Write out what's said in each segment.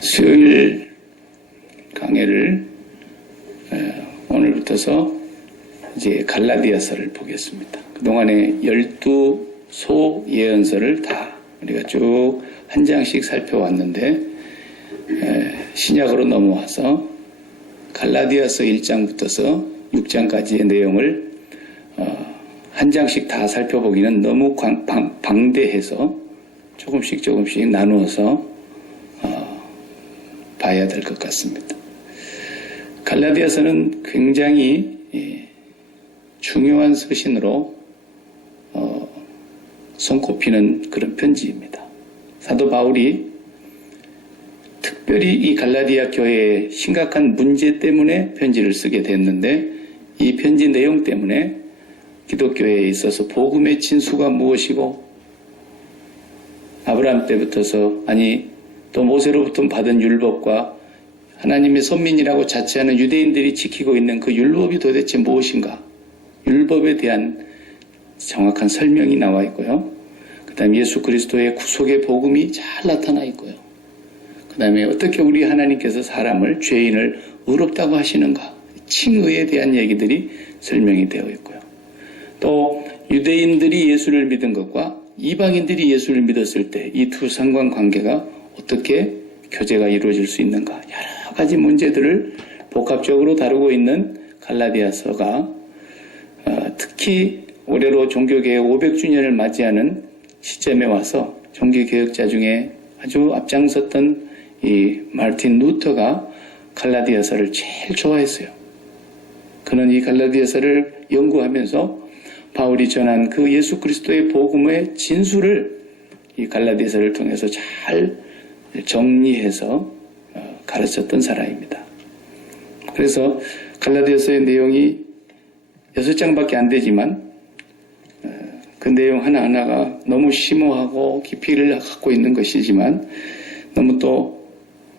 수요일 강해를 오늘부터서 이제 갈라디아서를 보겠습니다. 그동안에 12소 예언서를 다 우리가 쭉 한 장씩 살펴왔는데 신약으로 넘어와서 갈라디아서 1장부터서 6장까지의 내용을 한 장씩 다 살펴보기는 너무 방대해서 조금씩 나누어서 봐야 될 것 같습니다. 갈라디아서는 굉장히 중요한 서신으로 손꼽히는 그런 편지입니다. 사도 바울이 특별히 이 갈라디아 교회의 심각한 문제 때문에 편지를 쓰게 됐는데, 이 편지 내용 때문에 기독교에 있어서 복음의 진수가 무엇이고, 아브라함 때부터서 또 모세로부터 받은 율법과 하나님의 선민이라고 자처하는 유대인들이 지키고 있는 그 율법이 도대체 무엇인가, 율법에 대한 정확한 설명이 나와 있고요. 그 다음에 예수 그리스도의 구속의 복음이 잘 나타나 있고요. 그 다음에 어떻게 우리 하나님께서 사람을, 죄인을 의롭다고 하시는가, 칭의에 대한 얘기들이 설명이 되어 있고요. 또 유대인들이 예수를 믿은 것과 이방인들이 예수를 믿었을 때 이 두 상관관계가 어떻게 교제가 이루어질 수 있는가, 여러 가지 문제들을 복합적으로 다루고 있는 갈라디아서가 특히 올해로 종교개혁 500주년을 맞이하는 시점에 와서 종교개혁자 중에 아주 앞장섰던 이 마르틴 루터가 갈라디아서를 제일 좋아했어요. 그는 이 갈라디아서를 연구하면서 바울이 전한 그 예수 그리스도의 복음의 진수를 이 갈라디아서를 통해서 잘 정리해서 가르쳤던 사람입니다. 그래서 갈라디아서의 내용이 6장밖에 안 되지만 그 내용 하나하나가 너무 심오하고 깊이를 갖고 있는 것이지만 너무 또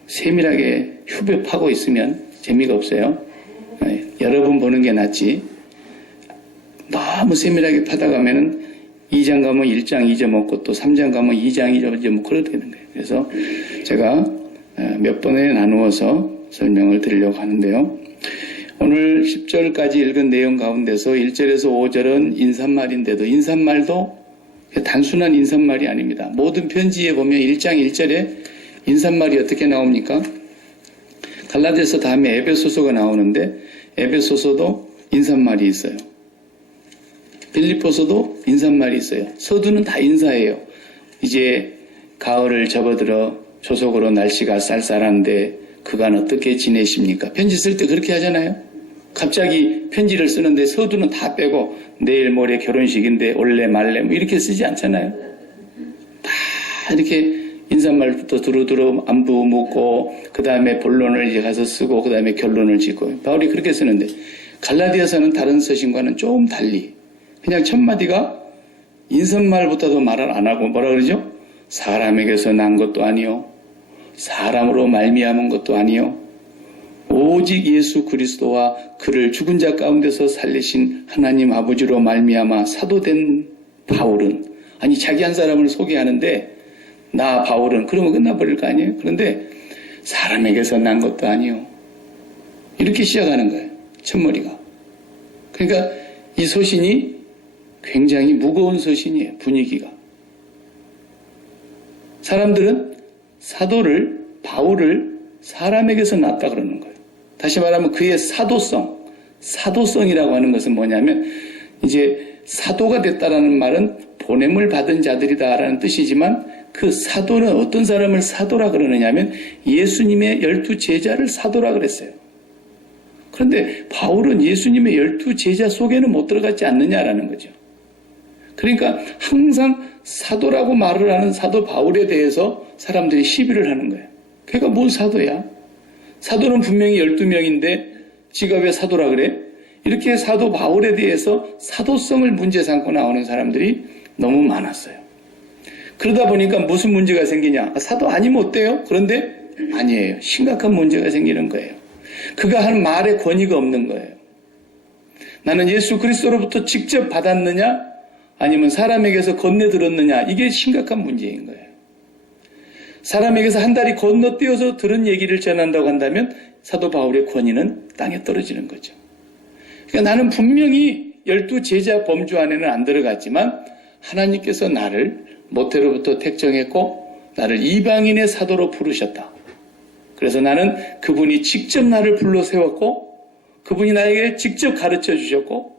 세밀하게 휴벼파고 있으면 재미가 없어요. 여러 번 보는 게 낫지, 너무 세밀하게 파다가면은 2장 가면 1장 잊어먹고 또 3장 가면 2장 잊어먹고 그렇게 되는 거예요. 그래서 제가 몇 번에 나누어서 설명을 드리려고 하는데요. 오늘 10절까지 읽은 내용 가운데서 1절에서 5절은 인사말인데도 인사말도 단순한 인사말이 아닙니다. 모든 편지에 보면 1장 1절에 인사말이 어떻게 나옵니까? 갈라디아서 다음에 에베소서가 나오는데 에베소서도 인사말이 있어요. 빌립보서도 인사말이 있어요. 서두는 다 인사예요. 이제 가을을 접어들어 조속으로 날씨가 쌀쌀한데 그간 어떻게 지내십니까? 편지 쓸 때 그렇게 하잖아요. 갑자기 편지를 쓰는데 서두는 다 빼고 내일 모레 결혼식인데 올래 말래 뭐 이렇게 쓰지 않잖아요. 다 이렇게 인사말부터 두루두루 안부 묻고 그 다음에 본론을 이제 가서 쓰고 그 다음에 결론을 짓고, 바울이 그렇게 쓰는데 갈라디아서는 다른 서신과는 조금 달리 그냥 첫 마디가 인사말부터도 말을 안 하고 뭐라 그러죠? 사람에게서 난 것도 아니요, 사람으로 말미암은 것도 아니요, 오직 예수 그리스도와 그를 죽은 자 가운데서 살리신 하나님 아버지로 말미암아 사도된 바울은, 아니 자기 한 사람을 소개하는데 나 바울은 그러면 끝나버릴 거 아니에요? 그런데 사람에게서 난 것도 아니요, 이렇게 시작하는 거예요. 첫머리가. 그러니까 이 서신이 굉장히 무거운 서신이에요. 분위기가. 사람들은 사도를, 바울을 사람에게서 낳았다 그러는 거예요. 다시 말하면 그의 사도성이라고 하는 것은 뭐냐면, 이제 사도가 됐다라는 말은 보냄을 받은 자들이다라는 뜻이지만, 그 사도는 어떤 사람을 사도라 그러느냐면 예수님의 12 제자를 사도라 그랬어요. 그런데 바울은 예수님의 12 제자 속에는 못 들어갔지 않느냐라는 거죠. 그러니까 항상 사도라고 말을 하는 사도 바울에 대해서 사람들이 시비를 하는 거예요. 걔가 뭔 사도야? 사도는 분명히 12명인데 지가 왜 사도라 그래? 이렇게 사도 바울에 대해서 사도성을 문제 삼고 나오는 사람들이 너무 많았어요. 그러다 보니까 무슨 문제가 생기냐? 사도 아니면 어때요? 그런데 아니에요. 심각한 문제가 생기는 거예요. 그가 한 말에 권위가 없는 거예요. 나는 예수 그리스도로부터 직접 받았느냐? 아니면 사람에게서 건네 들었느냐? 이게 심각한 문제인 거예요. 사람에게서 한 다리 건너뛰어서 들은 얘기를 전한다고 한다면 사도 바울의 권위는 땅에 떨어지는 거죠. 그러니까 나는 분명히 12제자 범주 안에는 안 들어갔지만 하나님께서 나를 모태로부터 택정했고 나를 이방인의 사도로 부르셨다. 그래서 나는 그분이 직접 나를 불러 세웠고 그분이 나에게 직접 가르쳐 주셨고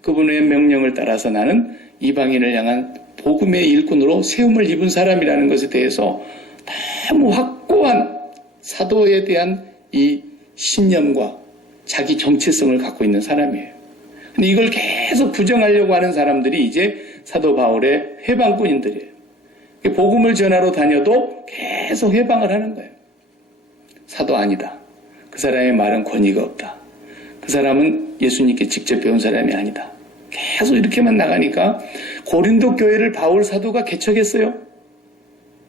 그분의 명령을 따라서 나는 이방인을 향한 복음의 일꾼으로 세움을 입은 사람이라는 것에 대해서 너무 확고한 사도에 대한 이 신념과 자기 정체성을 갖고 있는 사람이에요. 근데 이걸 계속 부정하려고 하는 사람들이 이제 사도 바울의 해방꾼인들이에요. 복음을 전하러 다녀도 계속 해방을 하는 거예요. 사도 아니다. 그 사람의 말은 권위가 없다. 그 사람은 예수님께 직접 배운 사람이 아니다. 계속 이렇게만 나가니까 고린도 교회를 바울 사도가 개척했어요.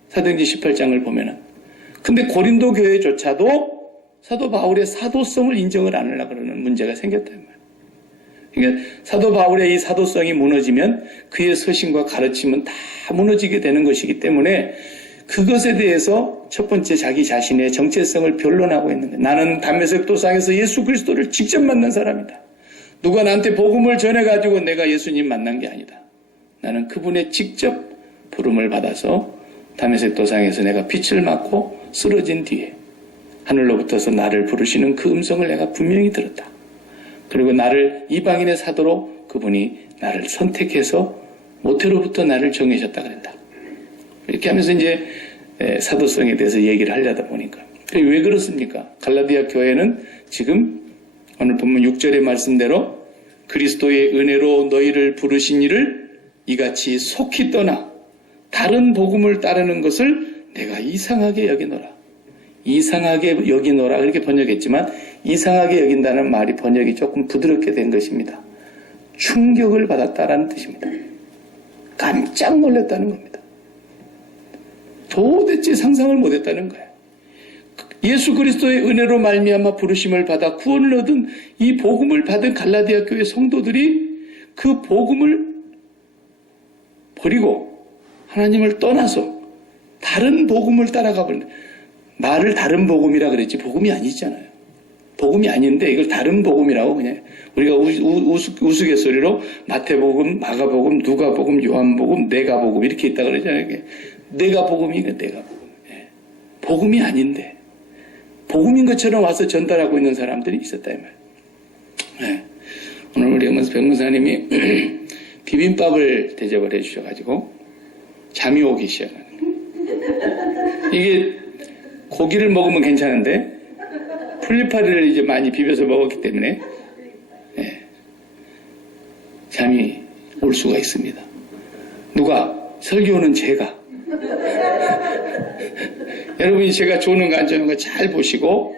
사도행전 18장을 보면은. 근데 고린도 교회조차도 사도 바울의 사도성을 인정을 안 하려고 그러는 문제가 생겼단 말이에요. 그러니까 사도 바울의 이 사도성이 무너지면 그의 서신과 가르침은 다 무너지게 되는 것이기 때문에 그것에 대해서 첫 번째 자기 자신의 정체성을 변론하고 있는 거예요. 나는 다메섹 도상에서 예수 그리스도를 직접 만난 사람이다. 누가 나한테 복음을 전해가지고 내가 예수님 만난 게 아니다. 나는 그분의 직접 부름을 받아서 다메섹 도상에서 내가 빛을 맞고 쓰러진 뒤에 하늘로부터서 나를 부르시는 그 음성을 내가 분명히 들었다. 그리고 나를 이방인의 사도로 그분이 나를 선택해서 모태로부터 나를 정하셨다 그랬다. 이렇게 하면서 이제 사도성에 대해서 얘기를 하려다 보니까. 왜 그렇습니까? 갈라디아 교회는 지금 오늘 본문 6절의 말씀대로 그리스도의 은혜로 너희를 부르신 이를 이같이 속히 떠나 다른 복음을 따르는 것을 내가 이상하게 여기노라. 이상하게 여기노라 그렇게 번역했지만 이상하게 여긴다는 말이 번역이 조금 부드럽게 된 것입니다. 충격을 받았다라는 뜻입니다. 깜짝 놀랐다는 겁니다. 도대체 상상을 못했다는 거예요. 예수 그리스도의 은혜로 말미암아 부르심을 받아 구원을 얻은 이 복음을 받은 갈라디아 교회 성도들이 그 복음을 버리고 하나님을 떠나서 다른 복음을 따라가 버린다. 말을 다른 복음이라 그랬지 복음이 아니잖아요. 복음이 아닌데 이걸 다른 복음이라고 그냥 우리가 우스갯소리로 마태복음, 마가복음, 누가복음, 요한복음, 내가복음 이렇게 있다 그러잖아요. 내가복음이니까 내가복음. 복음이 아닌데 복음인 것처럼 와서 전달하고 있는 사람들이 있었다 이 말이에요. 오늘 우리 백문사님이 비빔밥을 대접을 해주셔가지고 잠이 오기 시작하는 거예요. 이게 고기를 먹으면 괜찮은데 풀리파리를 이제 많이 비벼서 먹었기 때문에 잠이 올 수가 있습니다. 누가? 설교는 제가. 여러분이 제가 좋은 거 안 좋은 거 잘 보시고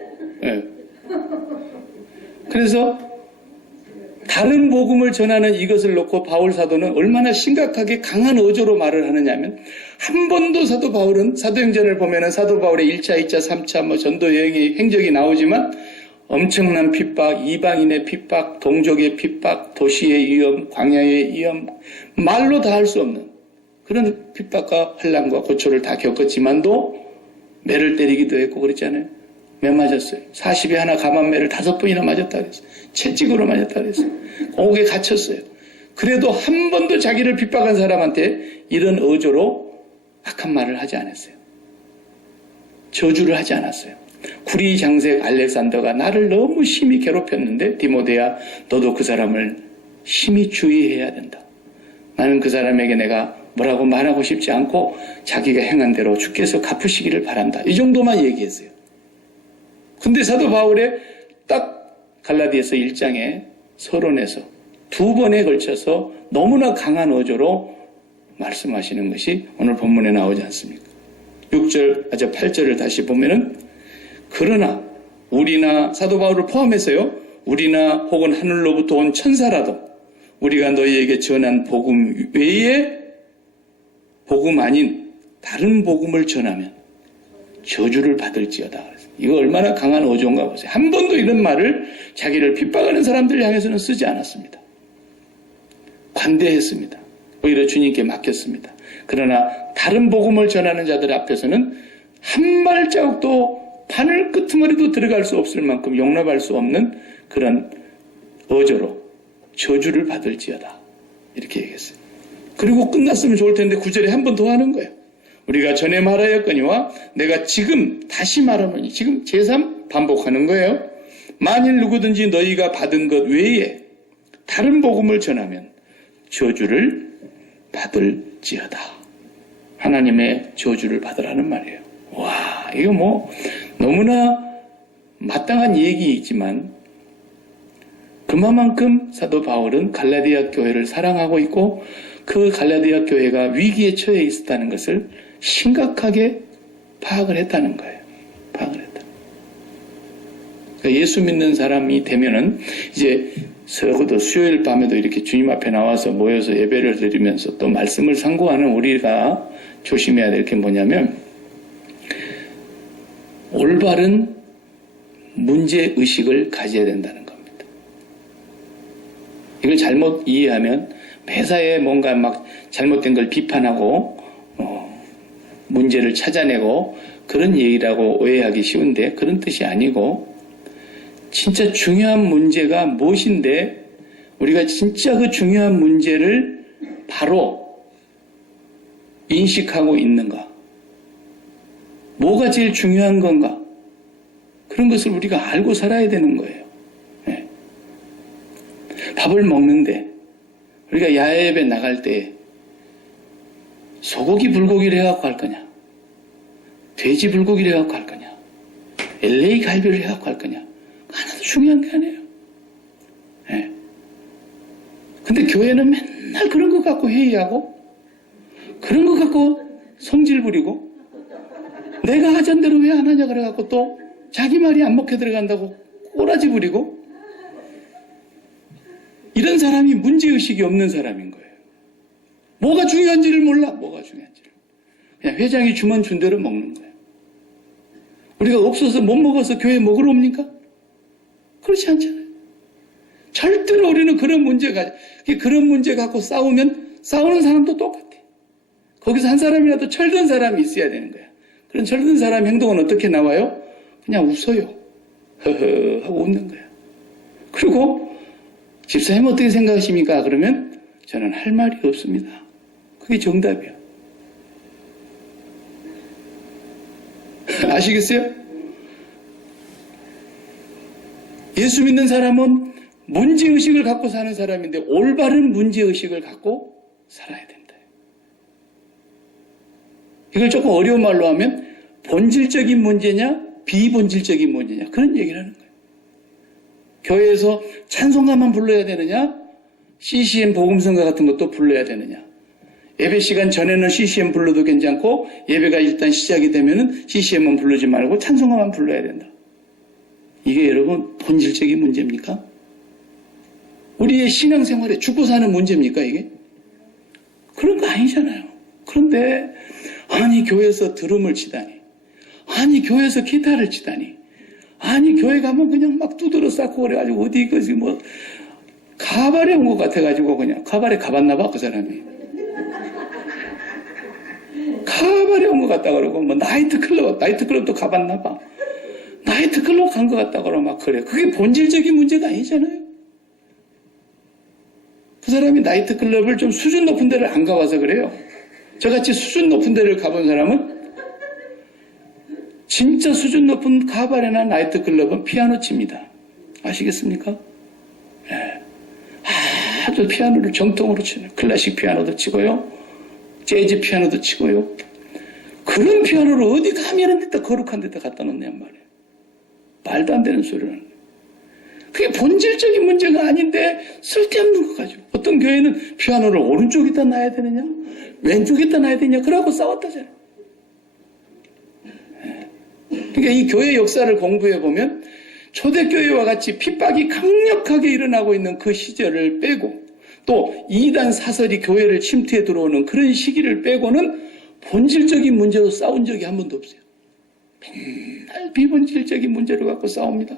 그래서 다른 복음을 전하는 이것을 놓고 바울 사도는 얼마나 심각하게 강한 어조로 말을 하느냐면 한 번도 사도 바울은 사도행전을 보면은 사도 바울의 1차, 2차, 3차 전도 여행의 행적이 나오지만 엄청난 핍박, 이방인의 핍박, 동족의 핍박, 도시의 위험, 광야의 위험 말로 다 할 수 없는 그런 핍박과 환난과 고초를 다 겪었지만도 매를 때리기도 했고 그랬잖아요. 매 맞았어요. 40에 하나 감한매를 5번이나 맞았다 그랬어요. 채찍으로 맞았다 그랬어요. 옥에 갇혔어요. 그래도 한 번도 자기를 핍박한 사람한테 이런 어조로 악한 말을 하지 않았어요. 저주를 하지 않았어요. 구리 장색 알렉산더가 나를 너무 심히 괴롭혔는데 디모데야 너도 그 사람을 심히 주의해야 된다. 나는 그 사람에게 내가 뭐라고 말하고 싶지 않고 자기가 행한 대로 주께서 갚으시기를 바란다. 이 정도만 얘기했어요. 근데 사도 바울의 딱 갈라디아서 1장에 서론에서 2번에 걸쳐서 너무나 강한 어조로 말씀하시는 것이 오늘 본문에 나오지 않습니까? 8절을 다시 보면은 그러나 우리나 사도 바울을 포함해서요. 우리나 혹은 하늘로부터 온 천사라도 우리가 너희에게 전한 복음 외에 복음 아닌 다른 복음을 전하면 저주를 받을지어다. 이거 얼마나 강한 어조인가 보세요. 한 번도 이런 말을 자기를 핍박하는 사람들 향해서는 쓰지 않았습니다. 관대했습니다. 오히려 주님께 맡겼습니다. 그러나 다른 복음을 전하는 자들 앞에서는 한 발자국도 바늘 끄트머리도 들어갈 수 없을 만큼 용납할 수 없는 그런 어조로 저주를 받을지어다. 이렇게 얘기했어요. 그리고 끝났으면 좋을 텐데 9절에 한 번 더 하는 거예요. 우리가 전에 말하였거니와 내가 지금 다시 말하노니, 지금 제3 반복하는 거예요. 만일 누구든지 너희가 받은 것 외에 다른 복음을 전하면 저주를 받을지어다. 하나님의 저주를 받으라는 말이에요. 와, 이거 뭐 너무나 마땅한 얘기이지만 그만큼 사도 바울은 갈라디아 교회를 사랑하고 있고 그 갈라디아 교회가 위기에 처해 있었다는 것을 심각하게 파악을 했다는 거예요. 파악을 했다. 그러니까 예수 믿는 사람이 되면은 이제 적어도 수요일 밤에도 이렇게 주님 앞에 나와서 모여서 예배를 드리면서 또 말씀을 상고하는 우리가 조심해야 될 게 뭐냐면 올바른 문제의식을 가져야 된다는 겁니다. 이걸 잘못 이해하면 매사에 뭔가 막 잘못된 걸 비판하고 문제를 찾아내고 그런 얘기라고 오해하기 쉬운데 그런 뜻이 아니고 진짜 중요한 문제가 무엇인데 우리가 진짜 그 중요한 문제를 바로 인식하고 있는가? 뭐가 제일 중요한 건가? 그런 것을 우리가 알고 살아야 되는 거예요. 네. 밥을 먹는데 우리가 야외 예배 나갈 때 소고기 불고기를 해갖고 할 거냐? 돼지 불고기를 해갖고 할 거냐? LA 갈비를 해갖고 할 거냐? 하나도 중요한 게 아니에요. 네. 근데 교회는 맨날 그런 것 갖고 회의하고 그런 것 갖고 성질 부리고 내가 하자는 대로 왜 안 하냐 그래갖고 또 자기 말이 안 먹혀 들어간다고 꼬라지 부리고 이런 사람이 문제의식이 없는 사람인 거예요. 뭐가 중요한지를 몰라. 뭐가 중요한지를. 그냥 회장이 주면 준 대로 먹는 거예요. 우리가 없어서 못 먹어서 교회 먹으러 옵니까? 그렇지 않잖아요. 절대로 우리는 그런 문제 갖고 싸우면 싸우는 사람도 똑같아. 거기서 한 사람이라도 철든 사람이 있어야 되는 거야. 그런 철든 사람 행동은 어떻게 나와요? 그냥 웃어요. 허허 하고 웃는 거야. 그리고 집사님 어떻게 생각하십니까? 그러면 저는 할 말이 없습니다. 그게 정답이야. 아시겠어요? 예수 믿는 사람은 문제의식을 갖고 사는 사람인데 올바른 문제의식을 갖고 살아야 된다. 이걸 조금 어려운 말로 하면 본질적인 문제냐 비본질적인 문제냐 그런 얘기를 하는 거예요. 교회에서 찬송가만 불러야 되느냐 CCM 복음성가 같은 것도 불러야 되느냐 예배 시간 전에는 CCM 불러도 괜찮고 예배가 일단 시작이 되면은 CCM은 부르지 말고 찬송가만 불러야 된다. 이게 여러분 본질적인 문제입니까? 우리의 신앙생활에 죽고 사는 문제입니까 이게? 그런 거 아니잖아요. 그런데 아니 교회에서 드럼을 치다니 아니 교회에서 기타를 치다니 아니 교회 가면 그냥 막 두드러 쌓고 그래가지고 어디 거지 뭐 가발에 온 것 같아가지고 그냥 가발에 가봤나 봐 그 사람이 가발에 온 것 같다 그러고 뭐 나이트클럽도 가봤나 봐 나이트클럽 간 것 같다 그러고 막 그래. 그게 본질적인 문제가 아니잖아요. 그 사람이 나이트클럽을 좀 수준 높은 데를 안 가봐서 그래요. 저같이 수준 높은 데를 가본 사람은 진짜 수준 높은 가발이나 나이트클럽은 피아노 칩니다. 아시겠습니까? 네. 아주 피아노를 정통으로 치는 클래식 피아노도 치고요. 재즈 피아노도 치고요. 그런 피아노를 어디 감히 이런 데다 거룩한 데다 갖다 놓냐는 말이에요. 말도 안 되는 소리를 하는 거예요. 그게 본질적인 문제가 아닌데 쓸데없는 거 가지고 어떤 교회는 피아노를 오른쪽에다 놔야 되느냐 왼쪽에다 놔야 되느냐 그러고 싸웠다잖아요. 그러니까 이 교회 역사를 공부해 보면 초대교회와 같이 핍박이 강력하게 일어나고 있는 그 시절을 빼고 또 이단 사설이 교회를 침투해 들어오는 그런 시기를 빼고는 본질적인 문제로 싸운 적이 한 번도 없어요. 맨날 비본질적인 문제를 갖고 싸웁니다.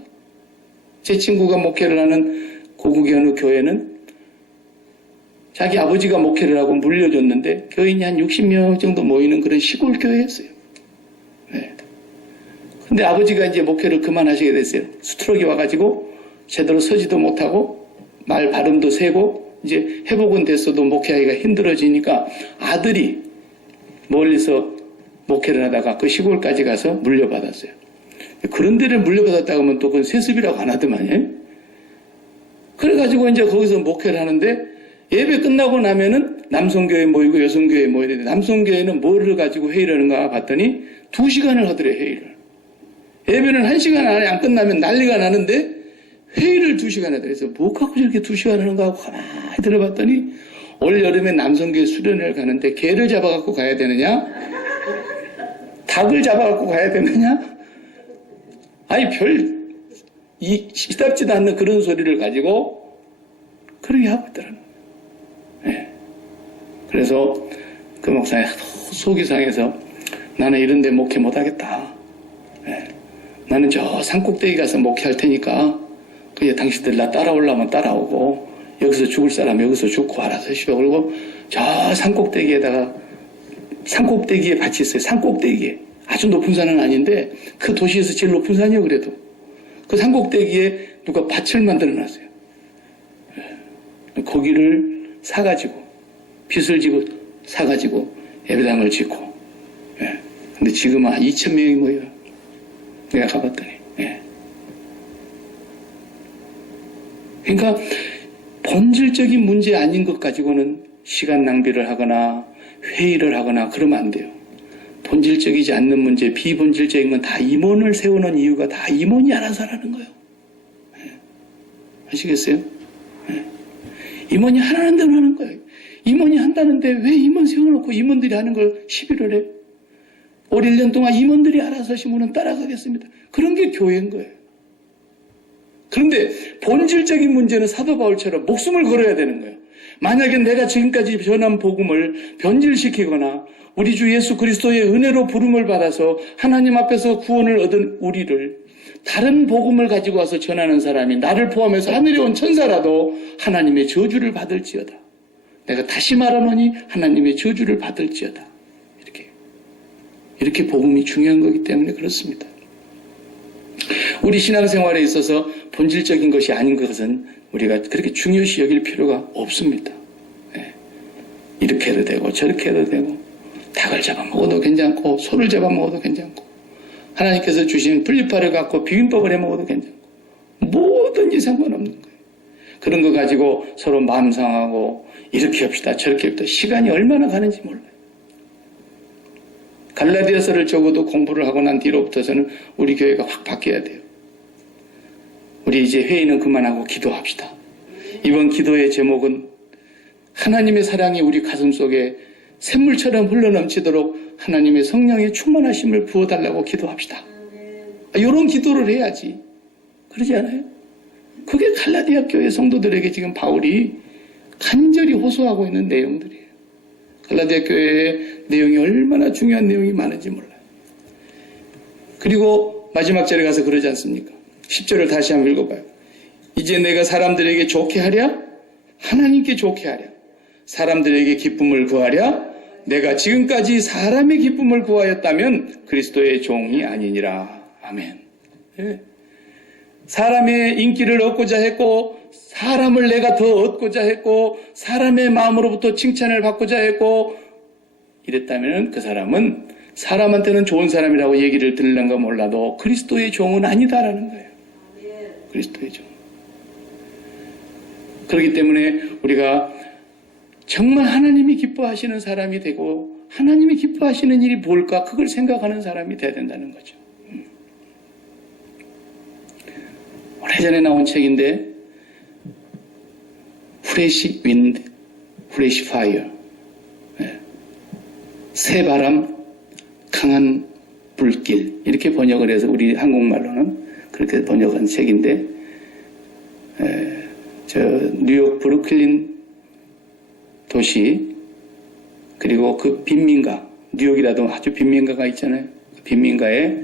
제 친구가 목회를 하는 고국의 어느 교회는 자기 아버지가 목회를 하고 물려줬는데 교인이 한 60명 정도 모이는 그런 시골 교회였어요. 네. 근데 아버지가 이제 목회를 그만하시게 됐어요. 스트로크가 와가지고 제대로 서지도 못하고 말 발음도 세고 이제 회복은 됐어도 목회하기가 힘들어지니까 아들이 멀리서 목회를 하다가 그 시골까지 가서 물려받았어요. 그런 데를 물려받았다고 하면 또 그건 세습이라고 안 하더만요. 그래가지고 이제 거기서 목회를 하는데 예배 끝나고 나면은 남성교회 모이고 여성교회 모여야 되는데 남성교회는 뭐를 가지고 회의를 하는가 봤더니 2시간을 하더래, 회의를. 예배는 1시간 안에 안 끝나면 난리가 나는데 회의를 2시간 하더래. 그래서 뭐 갖고 저렇게 2시간 하는가 하고 가만히 들어봤더니 올여름에 남성교회 수련회를 가는데 개를 잡아갖고 가야 되느냐? 닭을 잡아갖고 가야 되느냐? 아니 시답지도 않는 그런 소리를 가지고 그렇게 하고 있더라는 거예요. 네. 그래서 그 목사님 속이 상해서 나는 이런 데 목회 못하겠다. 네. 나는 저 산꼭대기 가서 목회할 테니까 그게 당신들 나 따라오려면 따라오고 여기서 죽을 사람 여기서 죽고 알아서 쉬어. 그리고 저 산꼭대기에다가 산꼭대기에 밭이 있어요. 산꼭대기에. 아주 높은 산은 아닌데 그 도시에서 제일 높은 산이요. 그래도 그 산꼭대기에 누가 밭을 만들어 놨어요. 거기를 사가지고 빚을 지고 사가지고 예배당을 짓고. 근데 지금은 한 2,000명이 모여요. 내가 가봤더니. 그러니까 본질적인 문제 아닌 것 가지고는 시간 낭비를 하거나 회의를 하거나 그러면 안 돼요. 본질적이지 않는 문제, 비본질적인 건 다 임원을 세우는 이유가 다 임원이 알아서 하라는 거예요. 아시겠어요? 임원이 하라는 대로 하는 거예요. 임원이 한다는데 왜 임원 세워놓고 임원들이 하는 걸 시비를 해요? 올 1년 동안 임원들이 알아서 하시면 따라가겠습니다. 그런 게 교회인 거예요. 그런데 본질적인 문제는 사도 바울처럼 목숨을 걸어야 되는 거예요. 만약에 내가 지금까지 전한 복음을 변질시키거나 우리 주 예수 그리스도의 은혜로 부름을 받아서 하나님 앞에서 구원을 얻은 우리를 다른 복음을 가지고 와서 전하는 사람이 나를 포함해서 하늘에 온 천사라도 하나님의 저주를 받을지어다. 내가 다시 말하노니 하나님의 저주를 받을지어다. 이렇게 복음이 중요한 거기 때문에 그렇습니다. 우리 신앙생활에 있어서 본질적인 것이 아닌 것은 우리가 그렇게 중요시 여길 필요가 없습니다. 이렇게 해도 되고 저렇게 해도 되고 닭을 잡아먹어도 괜찮고 소를 잡아먹어도 괜찮고 하나님께서 주신 분리파를 갖고 비빔밥을 해먹어도 괜찮고 뭐든지 상관없는 거예요. 그런 거 가지고 서로 마음 상하고 이렇게 합시다 저렇게 합시다. 시간이 얼마나 가는지 몰라요. 갈라디아서를 적어도 공부를 하고 난 뒤로부터서는 우리 교회가 확 바뀌어야 돼요. 우리 이제 회의는 그만하고 기도합시다. 이번 기도의 제목은 하나님의 사랑이 우리 가슴 속에 샘물처럼 흘러넘치도록 하나님의 성령의 충만하심을 부어달라고 기도합시다. 이런 기도를 해야지. 그러지 않아요? 그게 갈라디아 교회 성도들에게 지금 바울이 간절히 호소하고 있는 내용들이에요. 갈라디아 교회의 내용이 얼마나 중요한 내용이 많은지 몰라요. 그리고 마지막 절에 가서 그러지 않습니까? 10절을 다시 한번 읽어봐요. 이제 내가 사람들에게 좋게 하랴? 하나님께 좋게 하랴? 사람들에게 기쁨을 구하랴? 내가 지금까지 사람의 기쁨을 구하였다면 그리스도의 종이 아니니라. 아멘. 네. 사람의 인기를 얻고자 했고 사람을 내가 더 얻고자 했고 사람의 마음으로부터 칭찬을 받고자 했고 이랬다면 그 사람은 사람한테는 좋은 사람이라고 얘기를 들을런가 몰라도 그리스도의 종은 아니다라는 거예요. 그리스도의 종. 그렇기 때문에 우리가 정말 하나님이 기뻐하시는 사람이 되고 하나님이 기뻐하시는 일이 뭘까 그걸 생각하는 사람이 돼야 된다는 거죠. 오래전에 나온 책인데 프레시 윈드, 프레시 파이어, 새바람, 강한 불길 이렇게 번역을 해서 우리 한국말로는 그렇게 번역한 책인데 저 뉴욕 브루클린 도시 그리고 그 빈민가 뉴욕이라도 아주 빈민가가 있잖아요. 그 빈민가에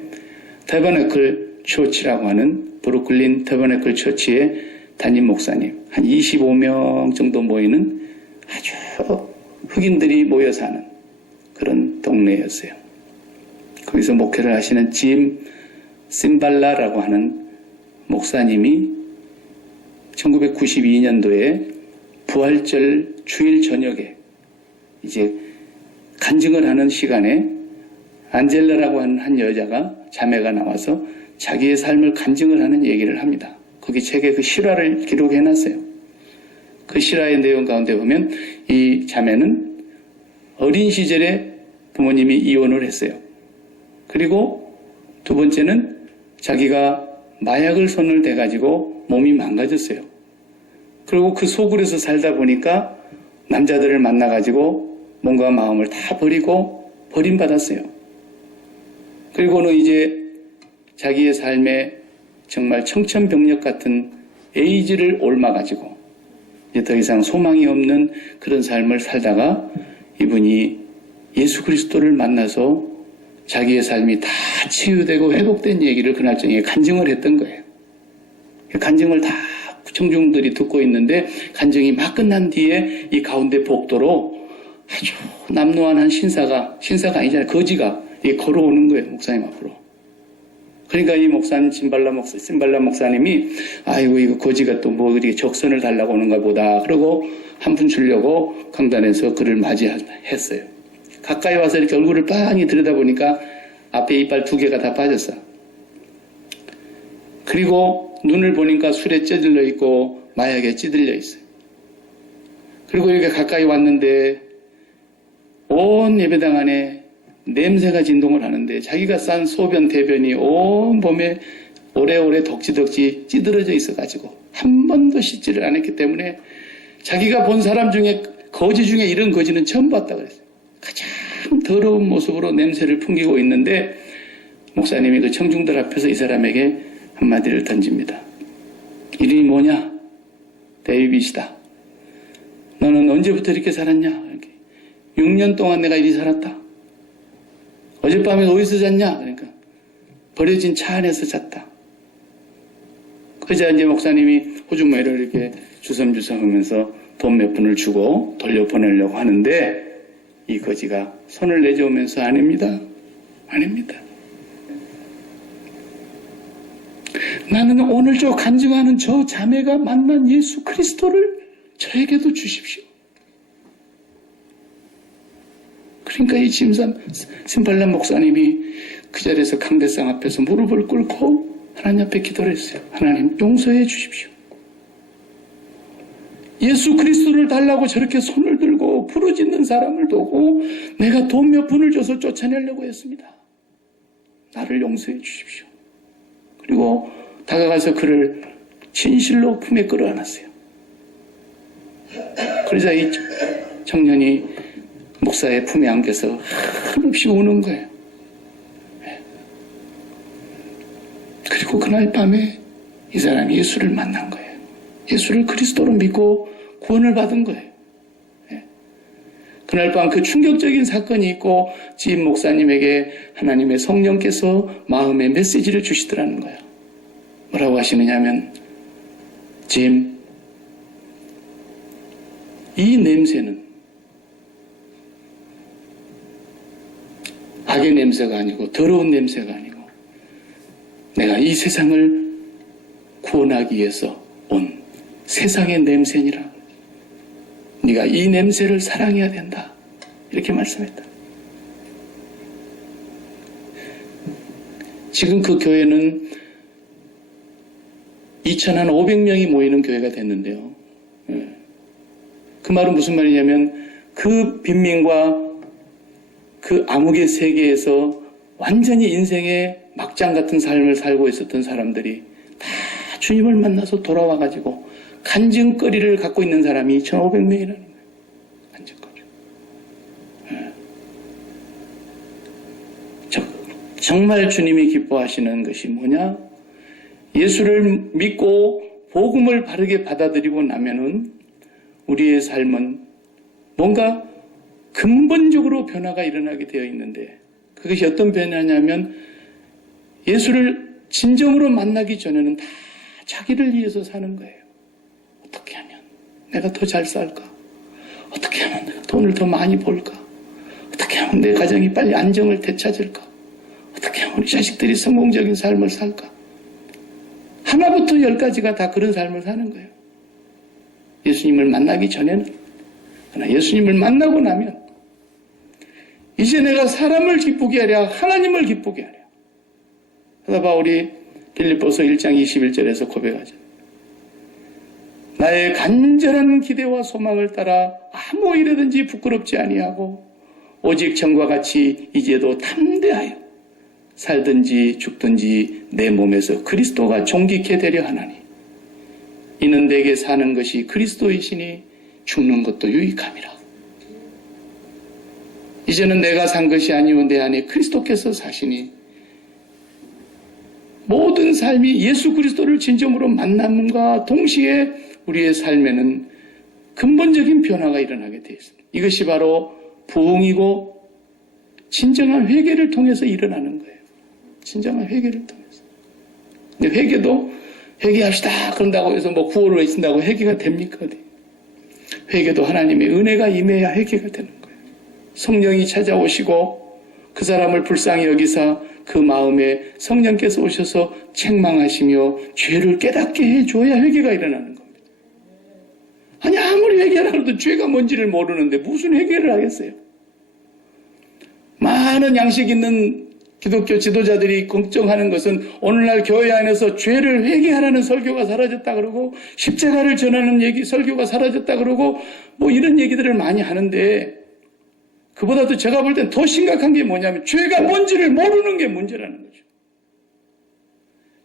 터버너클 처치라고 하는 브루클린 터버너클 처치의 담임 목사님 한 25명 정도 모이는 아주 흑인들이 모여 사는 그런 동네였어요. 거기서 목회를 하시는 짐 심발라라고 하는 목사님이 1992년도에 부활절 주일 저녁에 이제 간증을 하는 시간에 안젤라라고 하는 한 여자가 자매가 나와서 자기의 삶을 간증을 하는 얘기를 합니다. 거기 책에 그 실화를 기록해놨어요. 그 실화의 내용 가운데 보면 이 자매는 어린 시절에 부모님이 이혼을 했어요. 그리고 두 번째는 자기가 마약을 손을 대가지고 몸이 망가졌어요. 그리고 그 소굴에서 살다 보니까 남자들을 만나가지고 몸과 마음을 다 버리고 버림받았어요. 그리고는 이제 자기의 삶에 정말 청천벽력 같은 에이즈를 옮아가지고 이제 더 이상 소망이 없는 그런 삶을 살다가 이분이 예수 그리스도를 만나서 자기의 삶이 다 치유되고 회복된 얘기를 그날 저녁에 간증을 했던 거예요. 간증을 다 청중들이 듣고 있는데 간증이 막 끝난 뒤에 이 가운데 복도로 아주 남노한 한 신사가 아니잖아요. 거지가 걸어오는 거예요. 목사님 앞으로. 그러니까 이 목사님, 심발라 목사님이 아이고 이거 거지가 또 뭐 이렇게 적선을 달라고 오는가 보다. 그러고 한 분 주려고 강단에서 그를 맞이했어요. 가까이 와서 이렇게 얼굴을 빤히 들여다보니까 앞에 이빨 2개가 다 빠졌어. 그리고 눈을 보니까 술에 찌들려 있고 마약에 찌들려 있어요. 그리고 이렇게 가까이 왔는데 온 예배당 안에 냄새가 진동을 하는데 자기가 싼 소변 대변이 온 몸에 오래오래 덕지덕지 찌들어져 있어가지고 한 번도 씻지를 않았기 때문에 자기가 본 사람 중에 거지 중에 이런 거지는 처음 봤다 그랬어요. 가장 더러운 모습으로 냄새를 풍기고 있는데 목사님이 그 청중들 앞에서 이 사람에게 한마디를 던집니다. 이름이 뭐냐? 데이빗이다. 너는 언제부터 이렇게 살았냐? 이렇게. 6년 동안 내가 이리 살았다. 어젯밤에 어디서 잤냐? 그러니까 버려진 차 안에서 잤다. 그러자 이제 목사님이 호주머니를 이렇게 주섬주섬 하면서 돈 몇 푼을 주고 돌려보내려고 하는데 이 거지가 손을 내저으면서 아닙니다. 아닙니다. 나는 오늘 저 간증하는 저 자매가 만난 예수 그리스도를 저에게도 주십시오. 그러니까 이 심발라 목사님이 그 자리에서 강대상 앞에서 무릎을 꿇고 하나님 앞에 기도를 했어요. 하나님 용서해 주십시오. 예수 그리스도를 달라고 저렇게 손을 들고 부르짖는 사람을 보고 내가 돈 몇 푼을 줘서 쫓아내려고 했습니다. 나를 용서해 주십시오. 그리고 다가가서 그를 진실로 품에 끌어안았어요. 그러자 이 청년이 목사의 품에 안겨서 한없이 우는 거예요. 그리고 그날 밤에 이 사람이 예수를 만난 거예요. 예수를 그리스도로 믿고 구원을 받은 거예요. 그날 밤 그 충격적인 사건이 있고 지임 목사님에게 하나님의 성령께서 마음의 메시지를 주시더라는 거예요. 뭐라고 하시느냐면 지임, 이 냄새는 악의 냄새가 아니고 더러운 냄새가 아니고 내가 이 세상을 구원하기 위해서 온 세상의 냄새니라. 네가 이 냄새를 사랑해야 된다. 이렇게 말씀했다. 지금 그 교회는 2,500명이 모이는 교회가 됐는데요. 그 말은 무슨 말이냐면 그 빈민과 그 암흑의 세계에서 완전히 인생의 막장 같은 삶을 살고 있었던 사람들이 다 주님을 만나서 돌아와가지고 간증거리를 갖고 있는 사람이 2,500명이라는 거예요. 간증거리. 정말 주님이 기뻐하시는 것이 뭐냐? 예수를 믿고 복음을 바르게 받아들이고 나면은 우리의 삶은 뭔가 근본적으로 변화가 일어나게 되어 있는데 그것이 어떤 변화냐면 예수를 진정으로 만나기 전에는 다 자기를 위해서 사는 거예요. 어떻게 하면 내가 더 잘 살까? 어떻게 하면 내가 돈을 더 많이 벌까? 어떻게 하면 내 가정이 빨리 안정을 되찾을까? 어떻게 하면 우리 자식들이 성공적인 삶을 살까? 하나부터 10까지가 다 그런 삶을 사는 거예요. 예수님을 만나기 전에는. 그러나 예수님을 만나고 나면 이제 내가 사람을 기쁘게 하랴 하나님을 기쁘게 하랴. 그러다 바울이 빌립보서 1장 21절에서 고백하죠. 나의 간절한 기대와 소망을 따라 아무 일에든지 부끄럽지 아니하고 오직 전과 같이 이제도 담대하여 살든지 죽든지 내 몸에서 그리스도가 존귀케 되려 하나니 이는 내게 사는 것이 그리스도이시니 죽는 것도 유익함이라. 이제는 내가 산 것이 아니오 내 안에 그리스도께서 사시니 모든 삶이 예수 그리스도를 진정으로 만남과 동시에 우리의 삶에는 근본적인 변화가 일어나게 되어 있습니다. 이것이 바로 부흥이고 진정한 회개를 통해서 일어나는 거예요. 진정한 회개를 통해서. 근데 회개도 회개합시다 그런다고 해서 뭐 구호를 외친다고 회개가 됩니까? 회개도 하나님의 은혜가 임해야 회개가 되는 거예요. 성령이 찾아오시고 그 사람을 불쌍히 여기사 그 마음에 성령께서 오셔서 책망하시며 죄를 깨닫게 해줘야 회개가 일어나는 겁니다. 아니 아무리 회개를 해도 죄가 뭔지를 모르는데 무슨 회개를 하겠어요? 많은 양식 있는 기독교 지도자들이 걱정하는 것은 오늘날 교회 안에서 죄를 회개하라는 설교가 사라졌다 그러고 십자가를 전하는 설교가 사라졌다 그러고 뭐 이런 얘기들을 많이 하는데 그보다도 제가 볼 땐 더 심각한 게 뭐냐면 죄가 뭔지를 모르는 게 문제라는 거죠.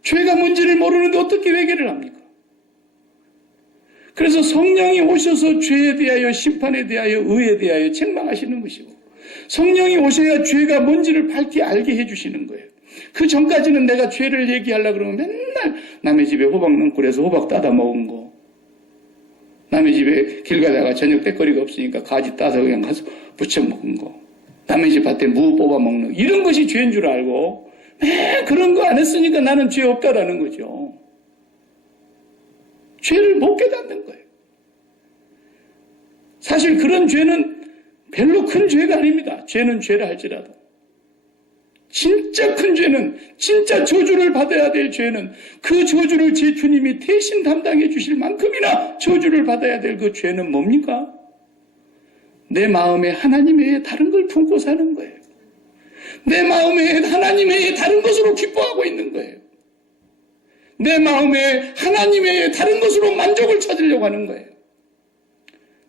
죄가 뭔지를 모르는데 어떻게 회개를 합니까? 그래서 성령이 오셔서 죄에 대하여 심판에 대하여 의에 대하여 책망하시는 것이고 성령이 오셔야 죄가 뭔지를 밝게 알게 해주시는 거예요. 그 전까지는 내가 죄를 얘기하려고 그러면 맨날 남의 집에 호박 능굴에서 호박 따다 먹은 거 남의 집에 길 가다가 저녁 때거리가 없으니까 가지 따서 그냥 가서 부쳐 먹은 거 남의 집 밭에 무 뽑아 먹는 이런 것이 죄인 줄 알고 그런 거 안 했으니까 나는 죄 없다라는 거죠. 죄를 못 깨닫는 거예요. 사실 그런 죄는 별로 큰 죄가 아닙니다. 죄는 죄라 할지라도. 진짜 큰 죄는, 진짜 저주를 받아야 될 죄는 그 저주를 제 주님이 대신 담당해 주실 만큼이나 저주를 받아야 될 그 죄는 뭡니까? 내 마음에 하나님 외에 다른 걸 품고 사는 거예요. 내 마음에 하나님 외에 다른 것으로 기뻐하고 있는 거예요. 내 마음에 하나님 외에 다른 것으로 만족을 찾으려고 하는 거예요.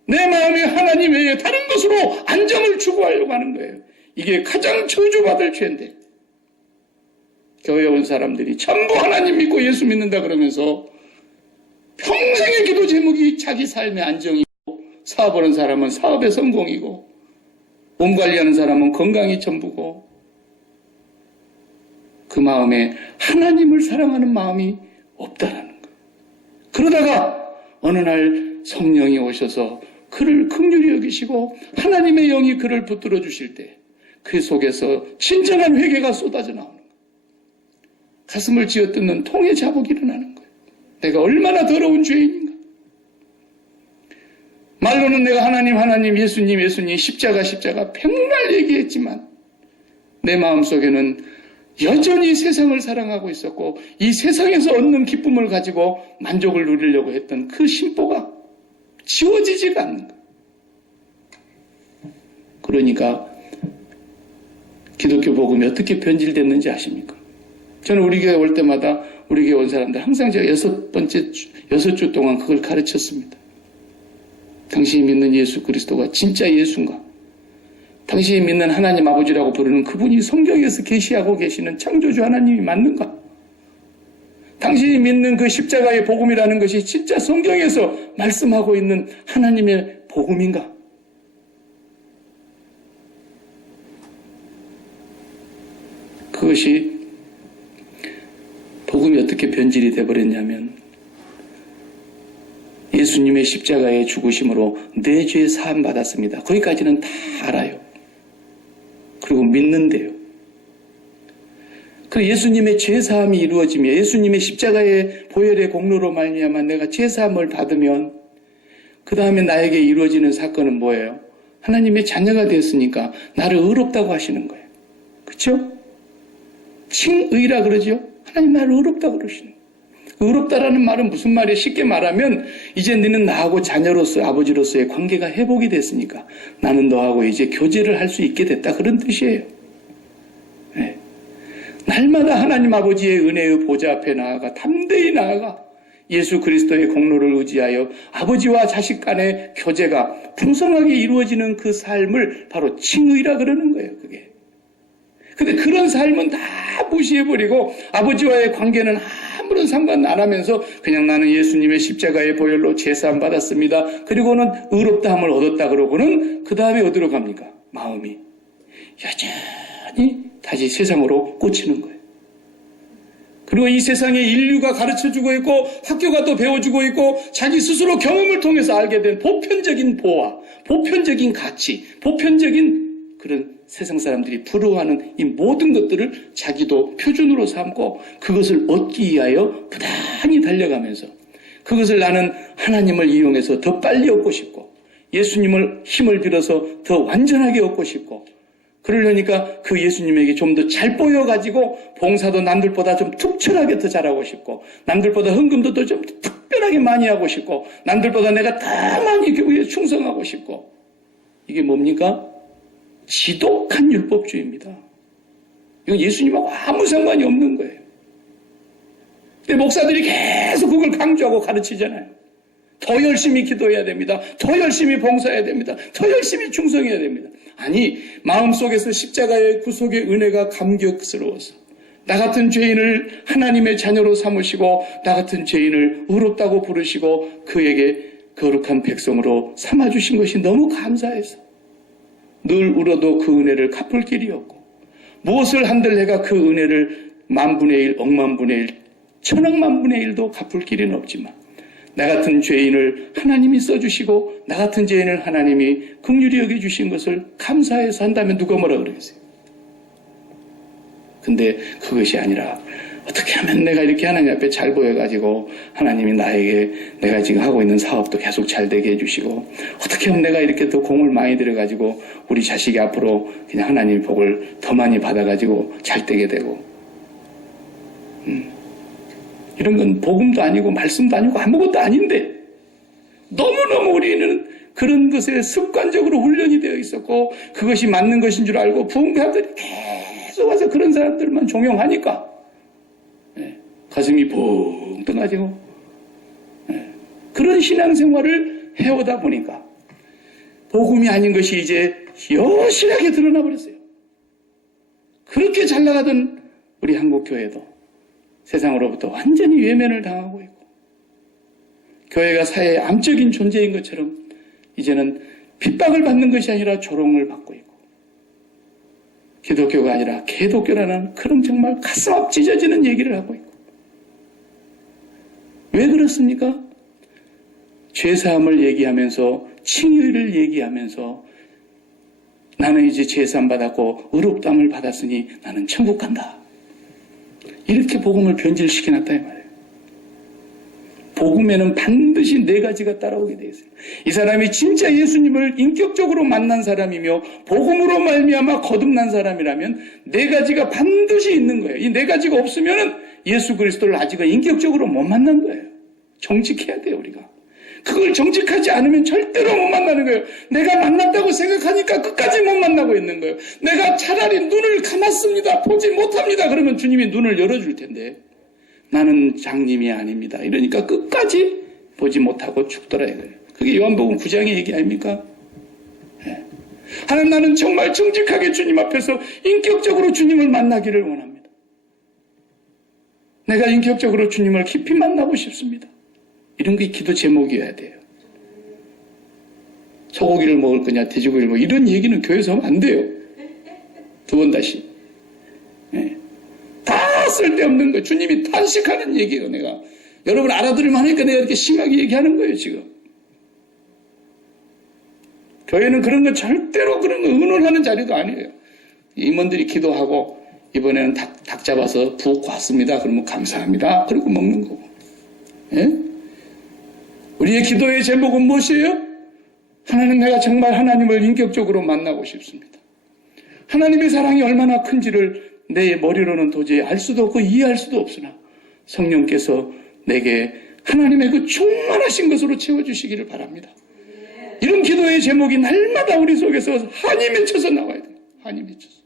내 마음에 하나님 외에 다른 것으로 안정을 추구하려고 하는 거예요. 이게 가장 저주받을 죄인데 교회에 온 사람들이 전부 하나님 믿고 예수 믿는다 그러면서 평생의 기도 제목이 자기 삶의 안정이고 사업하는 사람은 사업의 성공이고 몸 관리하는 사람은 건강이 전부고 그 마음에 하나님을 사랑하는 마음이 없다라는 거예요. 그러다가 어느 날 성령이 오셔서 그를 긍휼히 여기시고 하나님의 영이 그를 붙들어 주실 때 그 속에서 진정한 회개가 쏟아져 나오는 거예요. 가슴을 쥐어뜯는 통의 자복이 일어나는 거예요. 내가 얼마나 더러운 죄인인가. 말로는 내가 하나님 예수님 십자가 백날 얘기했지만 내 마음속에는 여전히 세상을 사랑하고 있었고 이 세상에서 얻는 기쁨을 가지고 만족을 누리려고 했던 그 심보가 지워지지가 않는 거예요. 그러니까 기독교 복음이 어떻게 변질됐는지 아십니까? 저는 우리 교회 올 때마다 우리 교회 온 사람들 항상 제가 6주 동안 그걸 가르쳤습니다. 당신이 믿는 예수 그리스도가 진짜 예수인가? 당신이 믿는 하나님 아버지라고 부르는 그분이 성경에서 계시하고 계시는 창조주 하나님이 맞는가? 당신이 믿는 그 십자가의 복음이라는 것이 진짜 성경에서 말씀하고 있는 하나님의 복음인가? 그것이 복음이 어떻게 변질이 되어버렸냐면 예수님의 십자가의 죽으심으로 내 죄 사함 받았습니다. 거기까지는 다 알아요. 그리고 믿는데요. 그 예수님의 죄 사함이 이루어지며 예수님의 십자가의 보혈의 공로로 말미암아 내가 죄 사함을 받으면 그 다음에 나에게 이루어지는 사건은 뭐예요? 하나님의 자녀가 되었으니까 나를 의롭다고 하시는 거예요. 그렇죠? 칭의라 그러죠. 하나님 나를 의롭다 그러시는. 의롭다라는 말은 무슨 말이에요? 쉽게 말하면 이제 너는 나하고 자녀로서 아버지로서의 관계가 회복이 됐으니까 나는 너하고 이제 교제를 할 수 있게 됐다 그런 뜻이에요. 네. 날마다 하나님 아버지의 은혜의 보좌 앞에 나아가 담대히 나아가 예수 그리스도의 공로를 의지하여 아버지와 자식 간의 교제가 풍성하게 이루어지는 그 삶을 바로 칭의라 그러는 거예요. 그게. 근데 그런 삶은 다 무시해버리고 아버지와의 관계는 아무런 상관 안 하면서 그냥 나는 예수님의 십자가의 보혈로 제사함 받았습니다. 그리고는 의롭다함을 얻었다 그러고는 그 다음에 어디로 갑니까? 마음이 여전히 다시 세상으로 꽂히는 거예요. 그리고 이 세상에 인류가 가르쳐주고 있고 학교가 또 배워주고 있고 자기 스스로 경험을 통해서 알게 된 보편적인 보화, 보편적인 가치, 보편적인 그런 세상 사람들이 부러워하는 이 모든 것들을 자기도 표준으로 삼고 그것을 얻기 위하여 부단히 달려가면서 그것을 나는 하나님을 이용해서 더 빨리 얻고 싶고 예수님을 힘을 빌어서 더 완전하게 얻고 싶고 그러려니까 그 예수님에게 좀 더 잘 보여가지고 봉사도 남들보다 좀 특출하게 더 잘하고 싶고 남들보다 헌금도 더 좀 특별하게 많이 하고 싶고 남들보다 내가 더 많이 교회에 충성하고 싶고 이게 뭡니까? 지독한 율법주의입니다. 이건 예수님하고 아무 상관이 없는 거예요. 근데 목사들이 계속 그걸 강조하고 가르치잖아요. 더 열심히 기도해야 됩니다. 더 열심히 봉사해야 됩니다. 더 열심히 충성해야 됩니다. 아니 마음속에서 십자가의 구속의 은혜가 감격스러워서 나 같은 죄인을 하나님의 자녀로 삼으시고 나 같은 죄인을 의롭다고 부르시고 그에게 거룩한 백성으로 삼아주신 것이 너무 감사해서 늘 울어도 그 은혜를 갚을 길이 없고 무엇을 한들 내가 그 은혜를 만분의 일, 억만분의 일, 천억만분의 일도 갚을 길은 없지만 나 같은 죄인을 하나님이 써주시고 나 같은 죄인을 하나님이 긍휼히 여겨주신 것을 감사해서 한다면 누가 뭐라 그러겠어요? 근데 그것이 아니라 어떻게 하면 내가 이렇게 하나님 앞에 잘 보여가지고 하나님이 나에게 내가 지금 하고 있는 사업도 계속 잘 되게 해주시고 어떻게 하면 내가 이렇게 더 공을 많이 들여가지고 우리 자식이 앞으로 그냥 하나님의 복을 더 많이 받아가지고 잘 되게 되고 이런 건 복음도 아니고 말씀도 아니고 아무것도 아닌데 너무너무 우리는 그런 것에 습관적으로 훈련이 되어 있었고 그것이 맞는 것인 줄 알고 부흥회들이 계속 와서 그런 사람들만 종용하니까 가슴이 붕 떠가지고 그런 신앙생활을 해오다 보니까 복음이 아닌 것이 이제 여실하게 드러나 버렸어요. 그렇게 잘 나가던 우리 한국교회도 세상으로부터 완전히 외면을 당하고 있고 교회가 사회의 암적인 존재인 것처럼 이제는 핍박을 받는 것이 아니라 조롱을 받고 있고 기독교가 아니라 개독교라는 그런 정말 가슴 앞 찢어지는 얘기를 하고 있고 왜 그렇습니까? 죄사함을 얘기하면서 칭의를 얘기하면서 나는 이제 죄사함 받았고 의롭다함을 받았으니 나는 천국 간다. 이렇게 복음을 변질시켜놨다 이 말이에요. 복음에는 반드시 네 가지가 따라오게 되어 있어요. 이 사람이 진짜 예수님을 인격적으로 만난 사람이며 복음으로 말미암아 거듭난 사람이라면 네 가지가 반드시 있는 거예요. 이 네 가지가 없으면 예수 그리스도를 아직은 인격적으로 못 만난 거예요. 정직해야 돼요 우리가. 그걸 정직하지 않으면 절대로 못 만나는 거예요. 내가 만났다고 생각하니까 끝까지 못 만나고 있는 거예요. 내가 차라리 눈을 감았습니다. 보지 못합니다. 그러면 주님이 눈을 열어줄 텐데 나는 장님이 아닙니다. 이러니까 끝까지 보지 못하고 죽더라 이거예요. 그게 요한복음 9장의 얘기 아닙니까? 네. 하나님 나는 정말 정직하게 주님 앞에서 인격적으로 주님을 만나기를 원합니다. 내가 인격적으로 주님을 깊이 만나고 싶습니다. 이런 게 기도 제목이어야 돼요. 소고기를 먹을 거냐 돼지고기를 먹을 거냐 이런 얘기는 교회에서 하면 안 돼요. 두 번 다시. 네. 다 쓸데없는 거 주님이 탄식하는 얘기예요. 내가 여러분 알아들을만 하니까 내가 이렇게 심하게 얘기하는 거예요 지금. 교회는 그런 거 절대로 그런 거 의논하는 자리도 아니에요. 임원들이 기도하고 이번에는 닭 잡아서 부엌 왔습니다. 그러면 감사합니다. 그리고 먹는 거고. 예? 우리의 기도의 제목은 무엇이에요? 하나님 내가 정말 하나님을 인격적으로 만나고 싶습니다. 하나님의 사랑이 얼마나 큰지를 내 머리로는 도저히 알 수도 없고 이해할 수도 없으나 성령께서 내게 하나님의 그 충만하신 것으로 채워주시기를 바랍니다. 이런 기도의 제목이 날마다 우리 속에서 한이 맺혀서 나와야 돼요. 한이 맺혀서.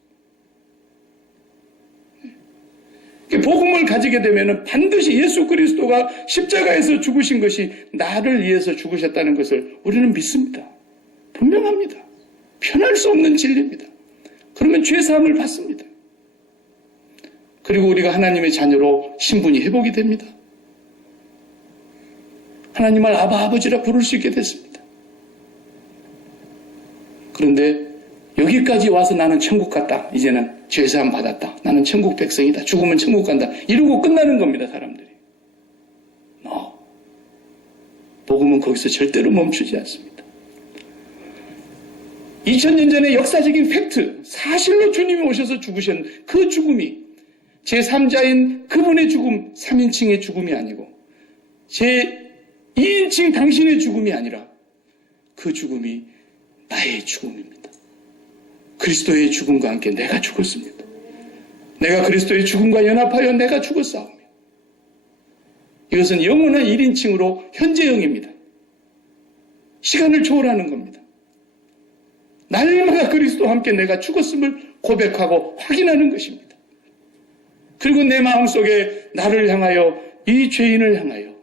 복음을 가지게 되면 반드시 예수 그리스도가 십자가에서 죽으신 것이 나를 위해서 죽으셨다는 것을 우리는 믿습니다. 분명합니다. 변할 수 없는 진리입니다. 그러면 죄사함을 받습니다. 그리고 우리가 하나님의 자녀로 신분이 회복이 됩니다. 하나님을 아버지라 부를 수 있게 됐습니다. 그런데 여기까지 와서 나는 천국 갔다. 이제는 죄사함 받았다. 나는 천국 백성이다. 죽으면 천국 간다. 이러고 끝나는 겁니다, 사람들이. 복음은 거기서 절대로 멈추지 않습니다. 2000년 전의 역사적인 팩트, 사실로 주님이 오셔서 죽으신 그 죽음이 제3자인 그분의 죽음, 3인칭의 죽음이 아니고 제2인칭 당신의 죽음이 아니라 그 죽음이 나의 죽음입니다. 그리스도의 죽음과 함께 내가 죽었습니다. 내가 그리스도의 죽음과 연합하여 내가 죽었사오며 이것은 영원한 1인칭으로 현재형입니다. 시간을 초월하는 겁니다. 날마다 그리스도와 함께 내가 죽었음을 고백하고 확인하는 것입니다. 그리고 내 마음속에 나를 향하여 이 죄인을 향하여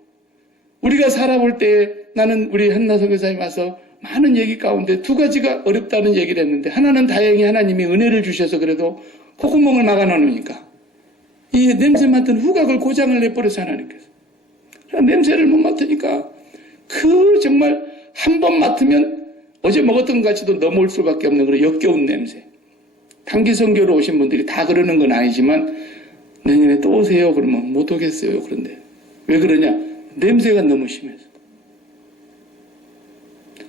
우리가 살아볼 때 나는 우리 한나성 교사님 와서 많은 얘기 가운데 두 가지가 어렵다는 얘기를 했는데 하나는 다행히 하나님이 은혜를 주셔서 그래도 콧구멍을 막아놓으니까 이 냄새 맡은 후각을 고장을 내버려서 하나님께서 냄새를 못 맡으니까 그 정말 한 번 맡으면 어제 먹었던 것 같이도 넘어올 수밖에 없는 그런 역겨운 냄새. 단기 선교로 오신 분들이 다 그러는 건 아니지만 내년에 또 오세요 그러면 못 오겠어요. 그런데 왜 그러냐? 냄새가 너무 심해서.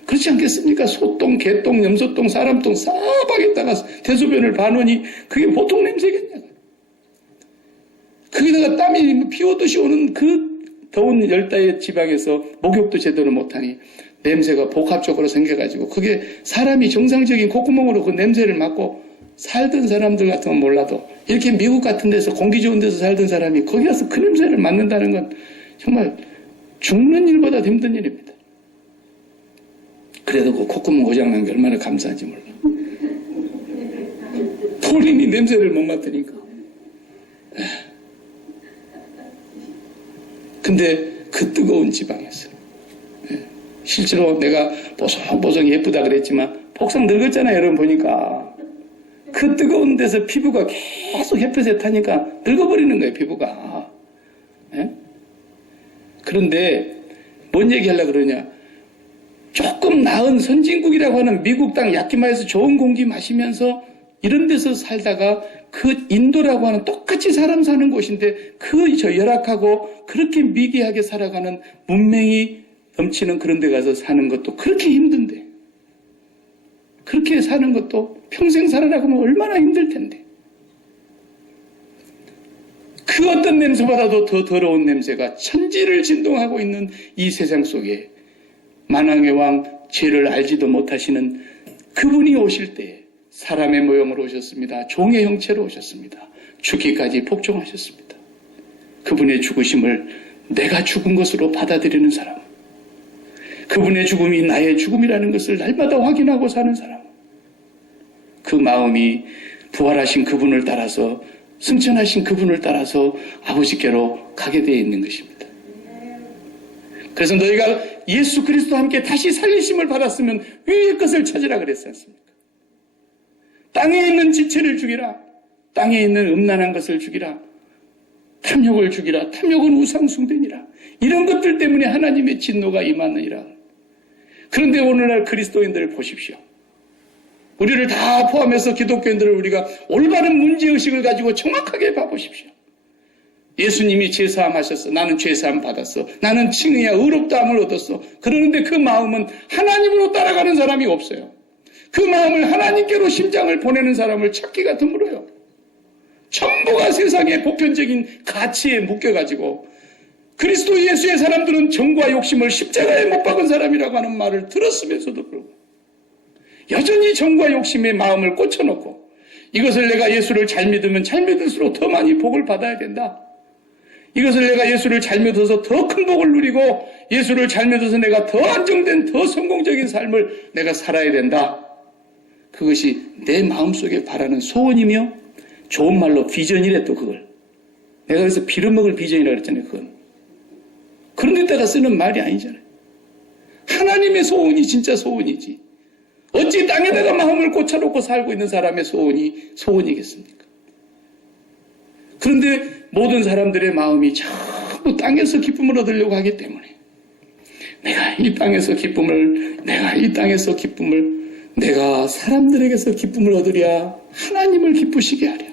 그렇지 않겠습니까? 소똥, 개똥, 염소똥, 사람똥 싸박에다가 대소변을 반원이 그게 보통 냄새겠냐고. 거기다가 땀이 피오듯이 오는 그 더운 열다의 지방에서 목욕도 제대로 못하니 냄새가 복합적으로 생겨가지고 그게 사람이 정상적인 콧구멍으로 그 냄새를 맡고 살던 사람들 같으면 몰라도 이렇게 미국 같은 데서 공기 좋은 데서 살던 사람이 거기 가서 그 냄새를 맡는다는 건 정말 죽는 일보다 힘든 일입니다. 그래도 그 콧구멍 고장난 게 얼마나 감사한지 몰라. 본인이 냄새를 못 맡으니까. 근데 그 뜨거운 지방에서 실제로 내가 보송보송 예쁘다 그랬지만 폭삭 늙었잖아요. 여러분 보니까 그 뜨거운 데서 피부가 계속 햇볕에 타니까 늙어버리는 거예요. 피부가. 그런데 뭔 얘기하려고 그러냐, 조금 나은 선진국이라고 하는 미국 땅 야키마에서 좋은 공기 마시면서 이런 데서 살다가 그 인도라고 하는 똑같이 사람 사는 곳인데 그 저 열악하고 그렇게 미개하게 살아가는 문명이 넘치는 그런 데 가서 사는 것도 그렇게 힘든데, 그렇게 사는 것도 평생 살아라고 하면 얼마나 힘들 텐데, 그 어떤 냄새보다도 더 더러운 냄새가 천지를 진동하고 있는 이 세상 속에 만왕의 왕, 죄를 알지도 못하시는 그분이 오실 때에 사람의 모형으로 오셨습니다. 종의 형체로 오셨습니다. 죽기까지 복종하셨습니다. 그분의 죽으심을 내가 죽은 것으로 받아들이는 사람, 그분의 죽음이 나의 죽음이라는 것을 날마다 확인하고 사는 사람, 그 마음이 부활하신 그분을 따라서, 승천하신 그분을 따라서 아버지께로 가게 되어 있는 것입니다. 그래서 너희가 예수 그리스도와 함께 다시 살리심을 받았으면 위의 것을 찾으라 그랬지 않습니까? 땅에 있는 지체를 죽이라. 땅에 있는 음란한 것을 죽이라. 탐욕을 죽이라. 탐욕은 우상숭배니라. 이런 것들 때문에 하나님의 진노가 임하느니라. 그런데 오늘날 그리스도인들을 보십시오. 우리를 다 포함해서 기독교인들을 우리가 올바른 문제의식을 가지고 정확하게 봐보십시오. 예수님이 죄사함 하셨어. 나는 죄사함 받았어. 나는 칭의야 의롭다함을 얻었어. 그러는데 그 마음은 하나님으로 따라가는 사람이 없어요. 그 마음을 하나님께로 심장을 보내는 사람을 찾기가 드물어요. 전부가 세상의 보편적인 가치에 묶여가지고 그리스도 예수의 사람들은 정과 욕심을 십자가에 못 박은 사람이라고 하는 말을 들었으면서도 불구하고 여전히 정과 욕심의 마음을 꽂혀놓고 이것을 내가 예수를 잘 믿으면 잘 믿을수록 더 많이 복을 받아야 된다. 이것을 내가 예수를 잘 믿어서 더 큰 복을 누리고 예수를 잘 믿어서 내가 더 안정된 더 성공적인 삶을 내가 살아야 된다. 그것이 내 마음속에 바라는 소원이며 좋은 말로 비전이래. 또 그걸 내가 그래서 빌어먹을 비전이라고 그랬잖아요. 그건 그런 데다가 쓰는 말이 아니잖아요. 하나님의 소원이 진짜 소원이지. 어찌 땅에다가 마음을 꽂혀놓고 살고 있는 사람의 소원이 소원이겠습니까? 그런데 모든 사람들의 마음이 전부 땅에서 기쁨을 얻으려고 하기 때문에 내가 이 땅에서 기쁨을 내가 사람들에게서 기쁨을 얻으랴 하나님을 기쁘시게 하랴.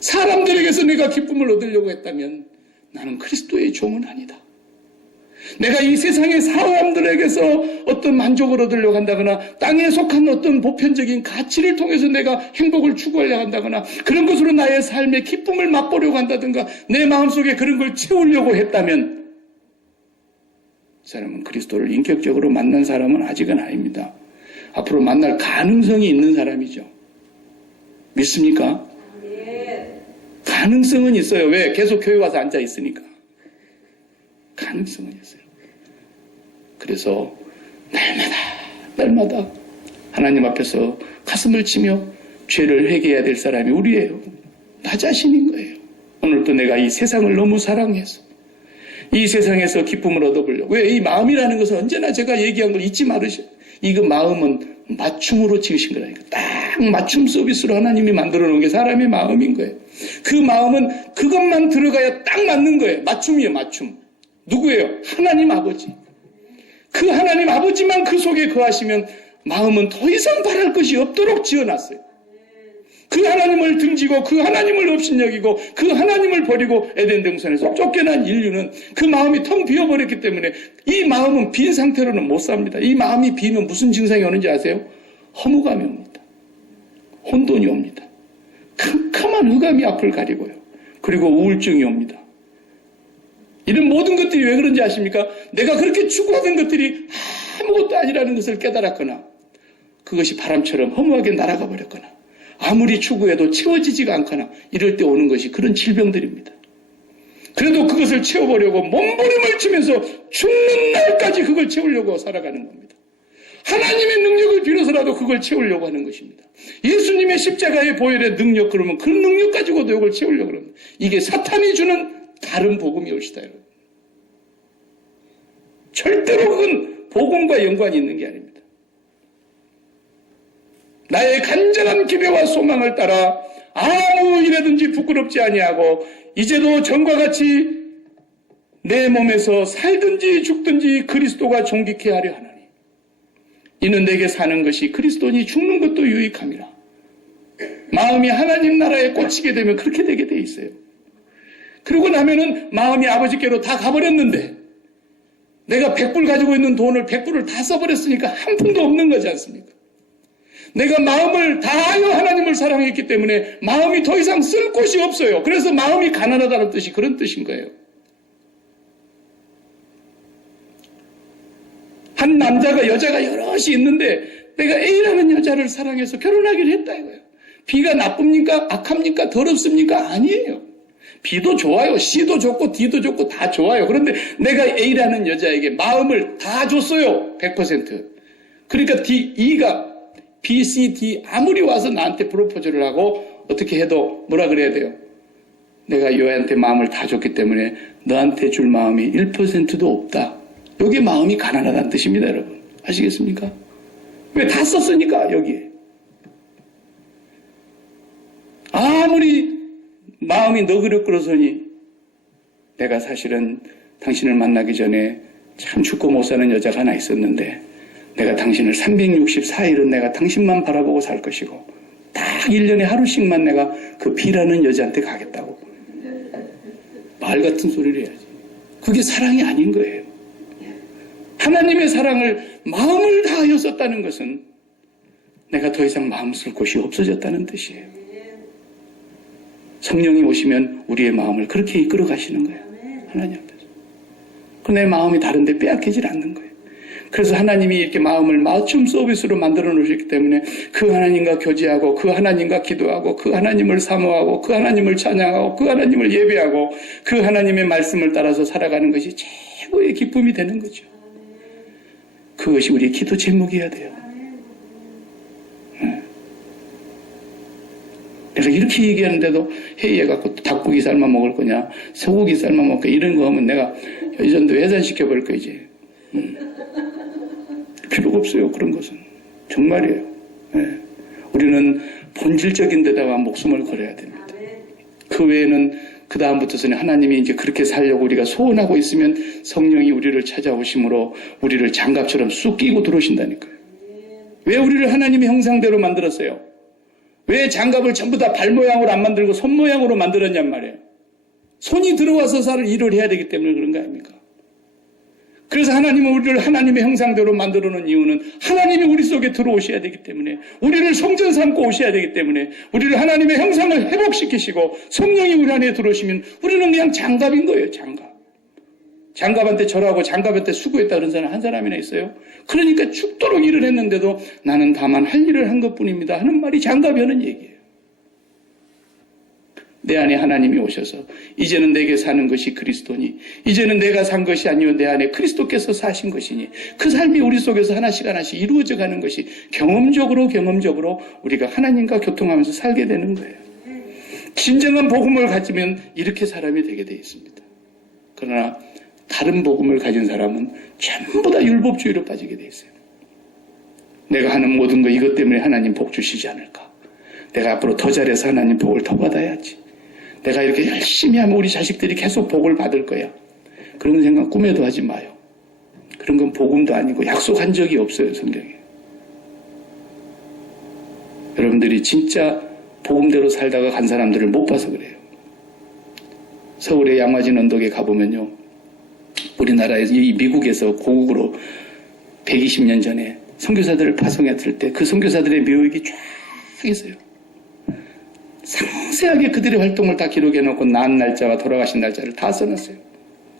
사람들에게서 내가 기쁨을 얻으려고 했다면 나는 그리스도의 종은 아니다. 내가 이 세상의 사람들에게서 어떤 만족을 얻으려고 한다거나 땅에 속한 어떤 보편적인 가치를 통해서 내가 행복을 추구하려고 한다거나 그런 것으로 나의 삶의 기쁨을 맛보려고 한다든가 내 마음속에 그런 걸 채우려고 했다면 그 사람은 그리스도를 인격적으로 만난 사람은 아직은 아닙니다. 앞으로 만날 가능성이 있는 사람이죠. 믿습니까? 가능성은 있어요. 왜? 계속 교회 와서 앉아 있으니까. 가능성은 있어요. 그래서 날마다 하나님 앞에서 가슴을 치며 죄를 회개해야 될 사람이 우리예요. 나 자신인 거예요. 오늘도 내가 이 세상을 너무 사랑해서 이 세상에서 기쁨을 얻어보려고. 왜? 이 마음이라는 것은 언제나 제가 얘기한 걸 잊지 말으셔요. 이거 마음은 맞춤으로 지으신 거라니까. 딱 맞춤 서비스로 하나님이 만들어 놓은 게 사람의 마음인 거예요. 그 마음은 그것만 들어가야 딱 맞는 거예요. 맞춤이에요. 맞춤. 누구예요? 하나님 아버지. 그 하나님 아버지만 그 속에 거하시면 마음은 더 이상 바랄 것이 없도록 지어놨어요. 그 하나님을 등지고 그 하나님을 업신여기고 그 하나님을 버리고 에덴 동산에서 쫓겨난 인류는 그 마음이 텅 비어버렸기 때문에 이 마음은 빈 상태로는 못 삽니다. 이 마음이 비면 무슨 증상이 오는지 아세요? 허무감이 옵니다. 혼돈이 옵니다. 캄캄한 흑암이 앞을 가리고요. 그리고 우울증이 옵니다. 이런 모든 것들이 왜 그런지 아십니까? 내가 그렇게 추구하던 것들이 아무것도 아니라는 것을 깨달았거나 그것이 바람처럼 허무하게 날아가 버렸거나 아무리 추구해도 채워지지가 않거나 이럴 때 오는 것이 그런 질병들입니다. 그래도 그것을 채워보려고 몸부림을 치면서 죽는 날까지 그걸 채우려고 살아가는 겁니다. 하나님의 능력을 빌어서라도 그걸 채우려고 하는 것입니다. 예수님의 십자가의 보혈의 능력, 그러면 그 능력 가지고도 이걸 채우려고 합니다. 이게 사탄이 주는 다른 복음이 옳시다, 여러분. 절대로 그건 복음과 연관이 있는 게 아닙니다. 나의 간절한 기대와 소망을 따라 아무 일에든지 부끄럽지 아니하고 이제도 전과 같이 내 몸에서 살든지 죽든지 그리스도가 존귀케 하려 하나니 이는 내게 사는 것이 그리스도니 죽는 것도 유익함이라. 마음이 하나님 나라에 꽂히게 되면 그렇게 되게 돼 있어요. 그러고 나면은 마음이 아버지께로 다 가버렸는데 내가 100불 가지고 있는 돈을 100불을 다 써버렸으니까 한 푼도 없는 거지 않습니까? 내가 마음을 다하여 하나님을 사랑했기 때문에 마음이 더 이상 쓸 곳이 없어요. 그래서 마음이 가난하다는 뜻이 그런 뜻인 거예요. 한 남자가 여자가 여럿이 있는데 내가 A라는 여자를 사랑해서 결혼하기로 했다 이거예요. B가 나쁩니까? 악합니까? 더럽습니까? 아니에요. B도 좋아요. C도 좋고 D도 좋고 다 좋아요. 그런데 내가 A라는 여자에게 마음을 다 줬어요. 100%. 그러니까 E가 B, C, D 아무리 와서 나한테 프로포즈를 하고 어떻게 해도 뭐라 그래야 돼요? 내가 얘한테 마음을 다 줬기 때문에 너한테 줄 마음이 1%도 없다. 여기 마음이 가난하다는 뜻입니다, 여러분. 아시겠습니까? 왜 다 썼으니까 여기에. 아무리 마음이 너그럽 그러서니 내가 사실은 당신을 만나기 전에 참 죽고 못 사는 여자가 하나 있었는데 내가 당신을 364일은 내가 당신만 바라보고 살 것이고 딱 1년에 하루씩만 내가 그 B라는 여자한테 가겠다고. 말 같은 소리를 해야지. 그게 사랑이 아닌 거예요. 하나님의 사랑을 마음을 다하여 썼다는 것은 내가 더 이상 마음 쓸 곳이 없어졌다는 뜻이에요. 성령이 오시면 우리의 마음을 그렇게 이끌어 가시는 거예요. 하나님 앞에서. 내 마음이 다른데 빼앗기질 않는 거예요. 그래서 하나님이 이렇게 마음을 맞춤 서비스로 만들어 놓으셨기 때문에 그 하나님과 교제하고 그 하나님과 기도하고 그 하나님을 사모하고 그 하나님을 찬양하고 그 하나님을 예배하고 그 하나님의 말씀을 따라서 살아가는 것이 최고의 기쁨이 되는 거죠. 그것이 우리의 기도 제목이어야 돼요. 내가 이렇게 얘기하는데도 회의해갖고 닭고기 삶아 먹을 거냐, 소고기 삶아 먹을 거냐, 이런 거 하면 내가 여전도 해산시켜버릴 거 이제. 필요가 없어요, 그런 것은. 정말이에요. 네. 우리는 본질적인 데다가 목숨을 걸어야 됩니다. 그 외에는 그 다음부터서는 하나님이 이제 그렇게 살려고 우리가 소원하고 있으면 성령이 우리를 찾아오심으로 우리를 장갑처럼 쑥 끼고 들어오신다니까요. 왜 우리를 하나님의 형상대로 만들었어요? 왜 장갑을 전부 다 발 모양으로 안 만들고 손 모양으로 만들었냔 말이에요. 손이 들어와서 일을 해야 되기 때문에 그런 거 아닙니까? 그래서 하나님은 우리를 하나님의 형상대로 만들어 놓은 이유는 하나님이 우리 속에 들어오셔야 되기 때문에, 우리를 성전 삼고 오셔야 되기 때문에, 우리를 하나님의 형상을 회복시키시고 성령이 우리 안에 들어오시면 우리는 그냥 장갑인 거예요. 장갑한테 절하고 장갑한테 수고했다 그런 사람 한 사람이나 있어요? 그러니까 죽도록 일을 했는데도 나는 다만 할 일을 한 것뿐입니다 하는 말이 장갑이 하는 얘기예요. 내 안에 하나님이 오셔서 이제는 내게 사는 것이 그리스도니, 이제는 내가 산 것이 아니요 내 안에 그리스도께서 사신 것이니, 그 삶이 우리 속에서 하나씩 하나씩 이루어져 가는 것이 경험적으로 우리가 하나님과 교통하면서 살게 되는 거예요. 진정한 복음을 가지면 이렇게 사람이 되게 되어 있습니다. 그러나 다른 복음을 가진 사람은 전부 다 율법주의로 빠지게 돼 있어요. 내가 하는 모든 거 이것 때문에 하나님 복 주시지 않을까? 내가 앞으로 더 잘해서 하나님 복을 더 받아야지. 내가 이렇게 열심히 하면 우리 자식들이 계속 복을 받을 거야. 그런 생각 꿈에도 하지 마요. 그런 건 복음도 아니고 약속한 적이 없어요, 성경에. 여러분들이 진짜 복음대로 살다가 간 사람들을 못 봐서 그래요. 서울의 양화진 언덕에 가보면요, 우리나라에서, 이 미국에서 고국으로 120년 전에 선교사들을 파송했을 때 그 선교사들의 묘역이 쫙 있어요. 상세하게 그들의 활동을 다 기록해놓고 난 날짜와 돌아가신 날짜를 다 써놨어요.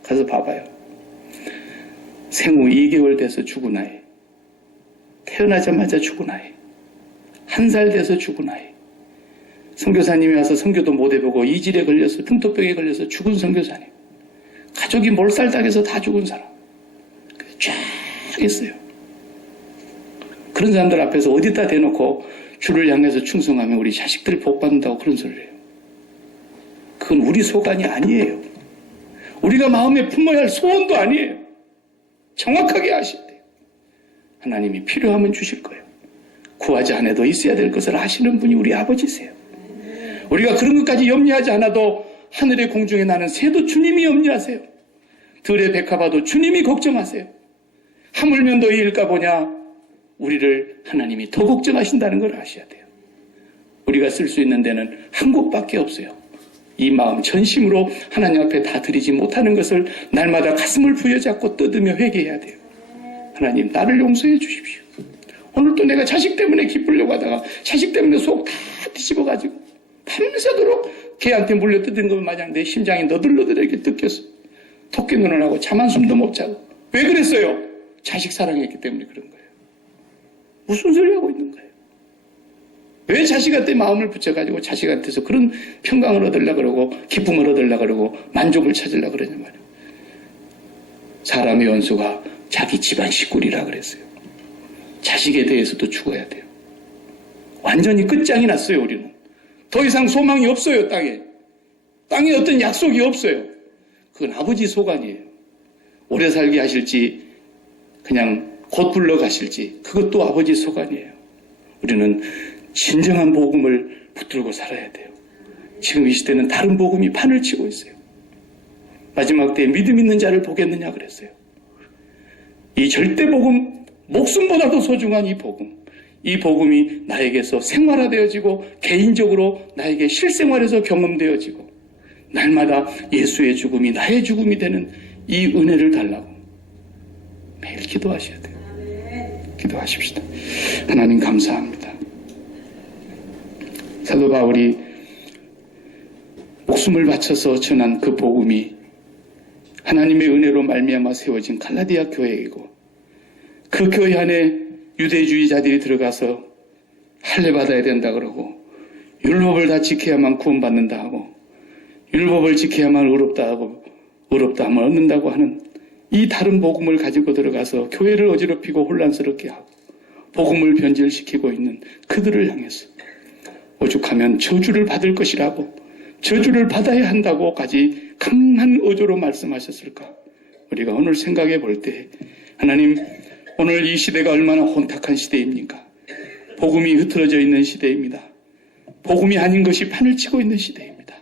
가서 봐봐요. 생후 2개월 돼서 죽은 아이, 태어나자마자 죽은 아이, 1살 돼서 죽은 아이, 선교사님이 와서 선교도 못 해보고 이질에 걸려서, 등토병에 걸려서 죽은 선교사님, 가족이 몰살당해서 다 죽은 사람 쫙 있어요. 그런 사람들 앞에서 어디다 대놓고 주를 향해서 충성하면 우리 자식들 복 받는다고 그런 소리를 해요. 그건 우리 소관이 아니에요. 우리가 마음에 품어야 할 소원도 아니에요. 정확하게 아신대요. 하나님이 필요하면 주실 거예요. 구하지 않아도 있어야 될 것을 아시는 분이 우리 아버지세요. 우리가 그런 것까지 염려하지 않아도 하늘의 공중에 나는 새도 주님이 염려하세요. 들의 백합화도 주님이 걱정하세요. 하물며 너희일까 보냐, 우리를 하나님이 더 걱정하신다는 걸 아셔야 돼요. 우리가 쓸 수 있는 데는 한 곳밖에 없어요. 이 마음 전심으로 하나님 앞에 다 드리지 못하는 것을 날마다 가슴을 부여잡고 뜯으며 회개해야 돼요. 하나님, 나를 용서해 주십시오. 오늘 또 내가 자식 때문에 기쁘려고 하다가 자식 때문에 속 다 뒤집어가지고 밤새도록 걔한테 물려 뜯은 것 마냥 내 심장이 너들너들하게 뜯겼어. 토끼 눈을 하고 잠 한숨도 못 자고. 왜 그랬어요? 자식 사랑했기 때문에 그런 거예요. 무슨 소리 하고 있는 거예요? 왜 자식한테 마음을 붙여가지고 자식한테서 그런 평강을 얻으려고 그러고 기쁨을 얻으려고 그러고 만족을 찾으려고 그러냐 말이에요. 사람의 원수가 자기 집안 식구리라 그랬어요. 자식에 대해서도 죽어야 돼요. 완전히 끝장이 났어요, 우리는. 더 이상 소망이 없어요, 땅에. 땅에 어떤 약속이 없어요. 그건 아버지 소관이에요. 오래 살게 하실지 그냥 곧 불러가실지 그것도 아버지 소관이에요. 우리는 진정한 복음을 붙들고 살아야 돼요. 지금 이 시대는 다른 복음이 판을 치고 있어요. 마지막 때에 믿음 있는 자를 보겠느냐 그랬어요. 이 절대 복음, 목숨보다도 소중한 이 복음, 이 복음이 나에게서 생활화되어지고 개인적으로 나에게 실생활에서 경험되어지고 날마다 예수의 죽음이 나의 죽음이 되는 이 은혜를 달라고 매일 기도하셔야 돼요. 기도하십시다. 하나님 감사합니다. 사도 바울이 목숨을 바쳐서 전한 그 복음이 하나님의 은혜로 말미암아 세워진 갈라디아 교회이고 그 교회 안에 유대주의자들이 들어가서 할례 받아야 된다 그러고 율법을 다 지켜야만 구원받는다 하고 율법을 지켜야만 의롭다 하고 의롭다 하면 얻는다고 하는 이 다른 복음을 가지고 들어가서 교회를 어지럽히고 혼란스럽게 하고 복음을 변질시키고 있는 그들을 향해서 오죽하면 저주를 받을 것이라고 저주를 받아야 한다고까지 강한 어조로 말씀하셨을까? 우리가 오늘 생각해 볼 때 하나님 오늘 이 시대가 얼마나 혼탁한 시대입니까? 복음이 흐트러져 있는 시대입니다. 복음이 아닌 것이 판을 치고 있는 시대입니다.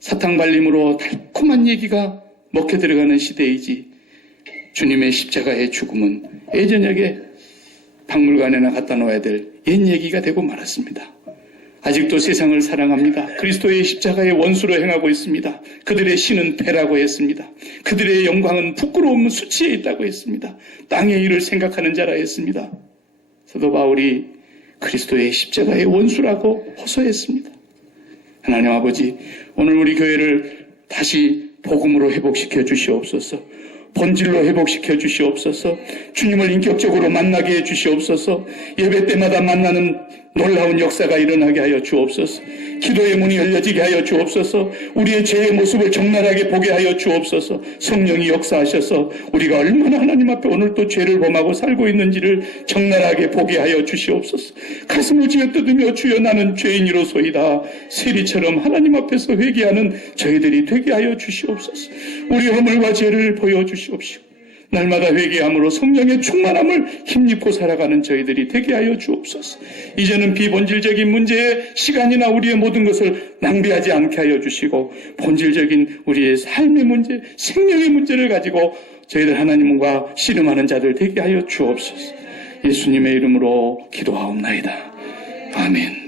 사탕발림으로 달콤한 얘기가 먹혀 들어가는 시대이지 주님의 십자가의 죽음은 예저녁에 박물관에나 갖다 놓아야 될 옛 얘기가 되고 말았습니다. 아직도 세상을 사랑합니다. 그리스도의 십자가의 원수로 행하고 있습니다. 그들의 신은 패라고 했습니다. 그들의 영광은 부끄러움 수치에 있다고 했습니다. 땅의 일을 생각하는 자라 했습니다. 사도 바울이 그리스도의 십자가의 원수라고 호소했습니다. 하나님 아버지, 오늘 우리 교회를 다시 복음으로 회복시켜 주시옵소서. 본질로 회복시켜 주시옵소서. 주님을 인격적으로 만나게 해 주시옵소서. 예배 때마다 만나는 놀라운 역사가 일어나게 하여 주옵소서. 기도의 문이 열려지게 하여 주옵소서. 우리의 죄의 모습을 적나라하게 보게 하여 주옵소서. 성령이 역사하셔서 우리가 얼마나 하나님 앞에 오늘 또 죄를 범하고 살고 있는지를 적나라하게 보게 하여 주시옵소서. 가슴을 쥐어 뜯으며 주여 나는 죄인이로소이다. 세리처럼 하나님 앞에서 회개하는 저희들이 되게 하여 주시옵소서. 우리 허물과 죄를 보여주시옵시고 날마다 회개함으로 성령의 충만함을 힘입고 살아가는 저희들이 되게 하여 주옵소서. 이제는 비본질적인 문제에 시간이나 우리의 모든 것을 낭비하지 않게 하여 주시고 본질적인 우리의 삶의 문제, 생명의 문제를 가지고 저희들 하나님과 씨름하는 자들 되게 하여 주옵소서. 예수님의 이름으로 기도하옵나이다. 아멘.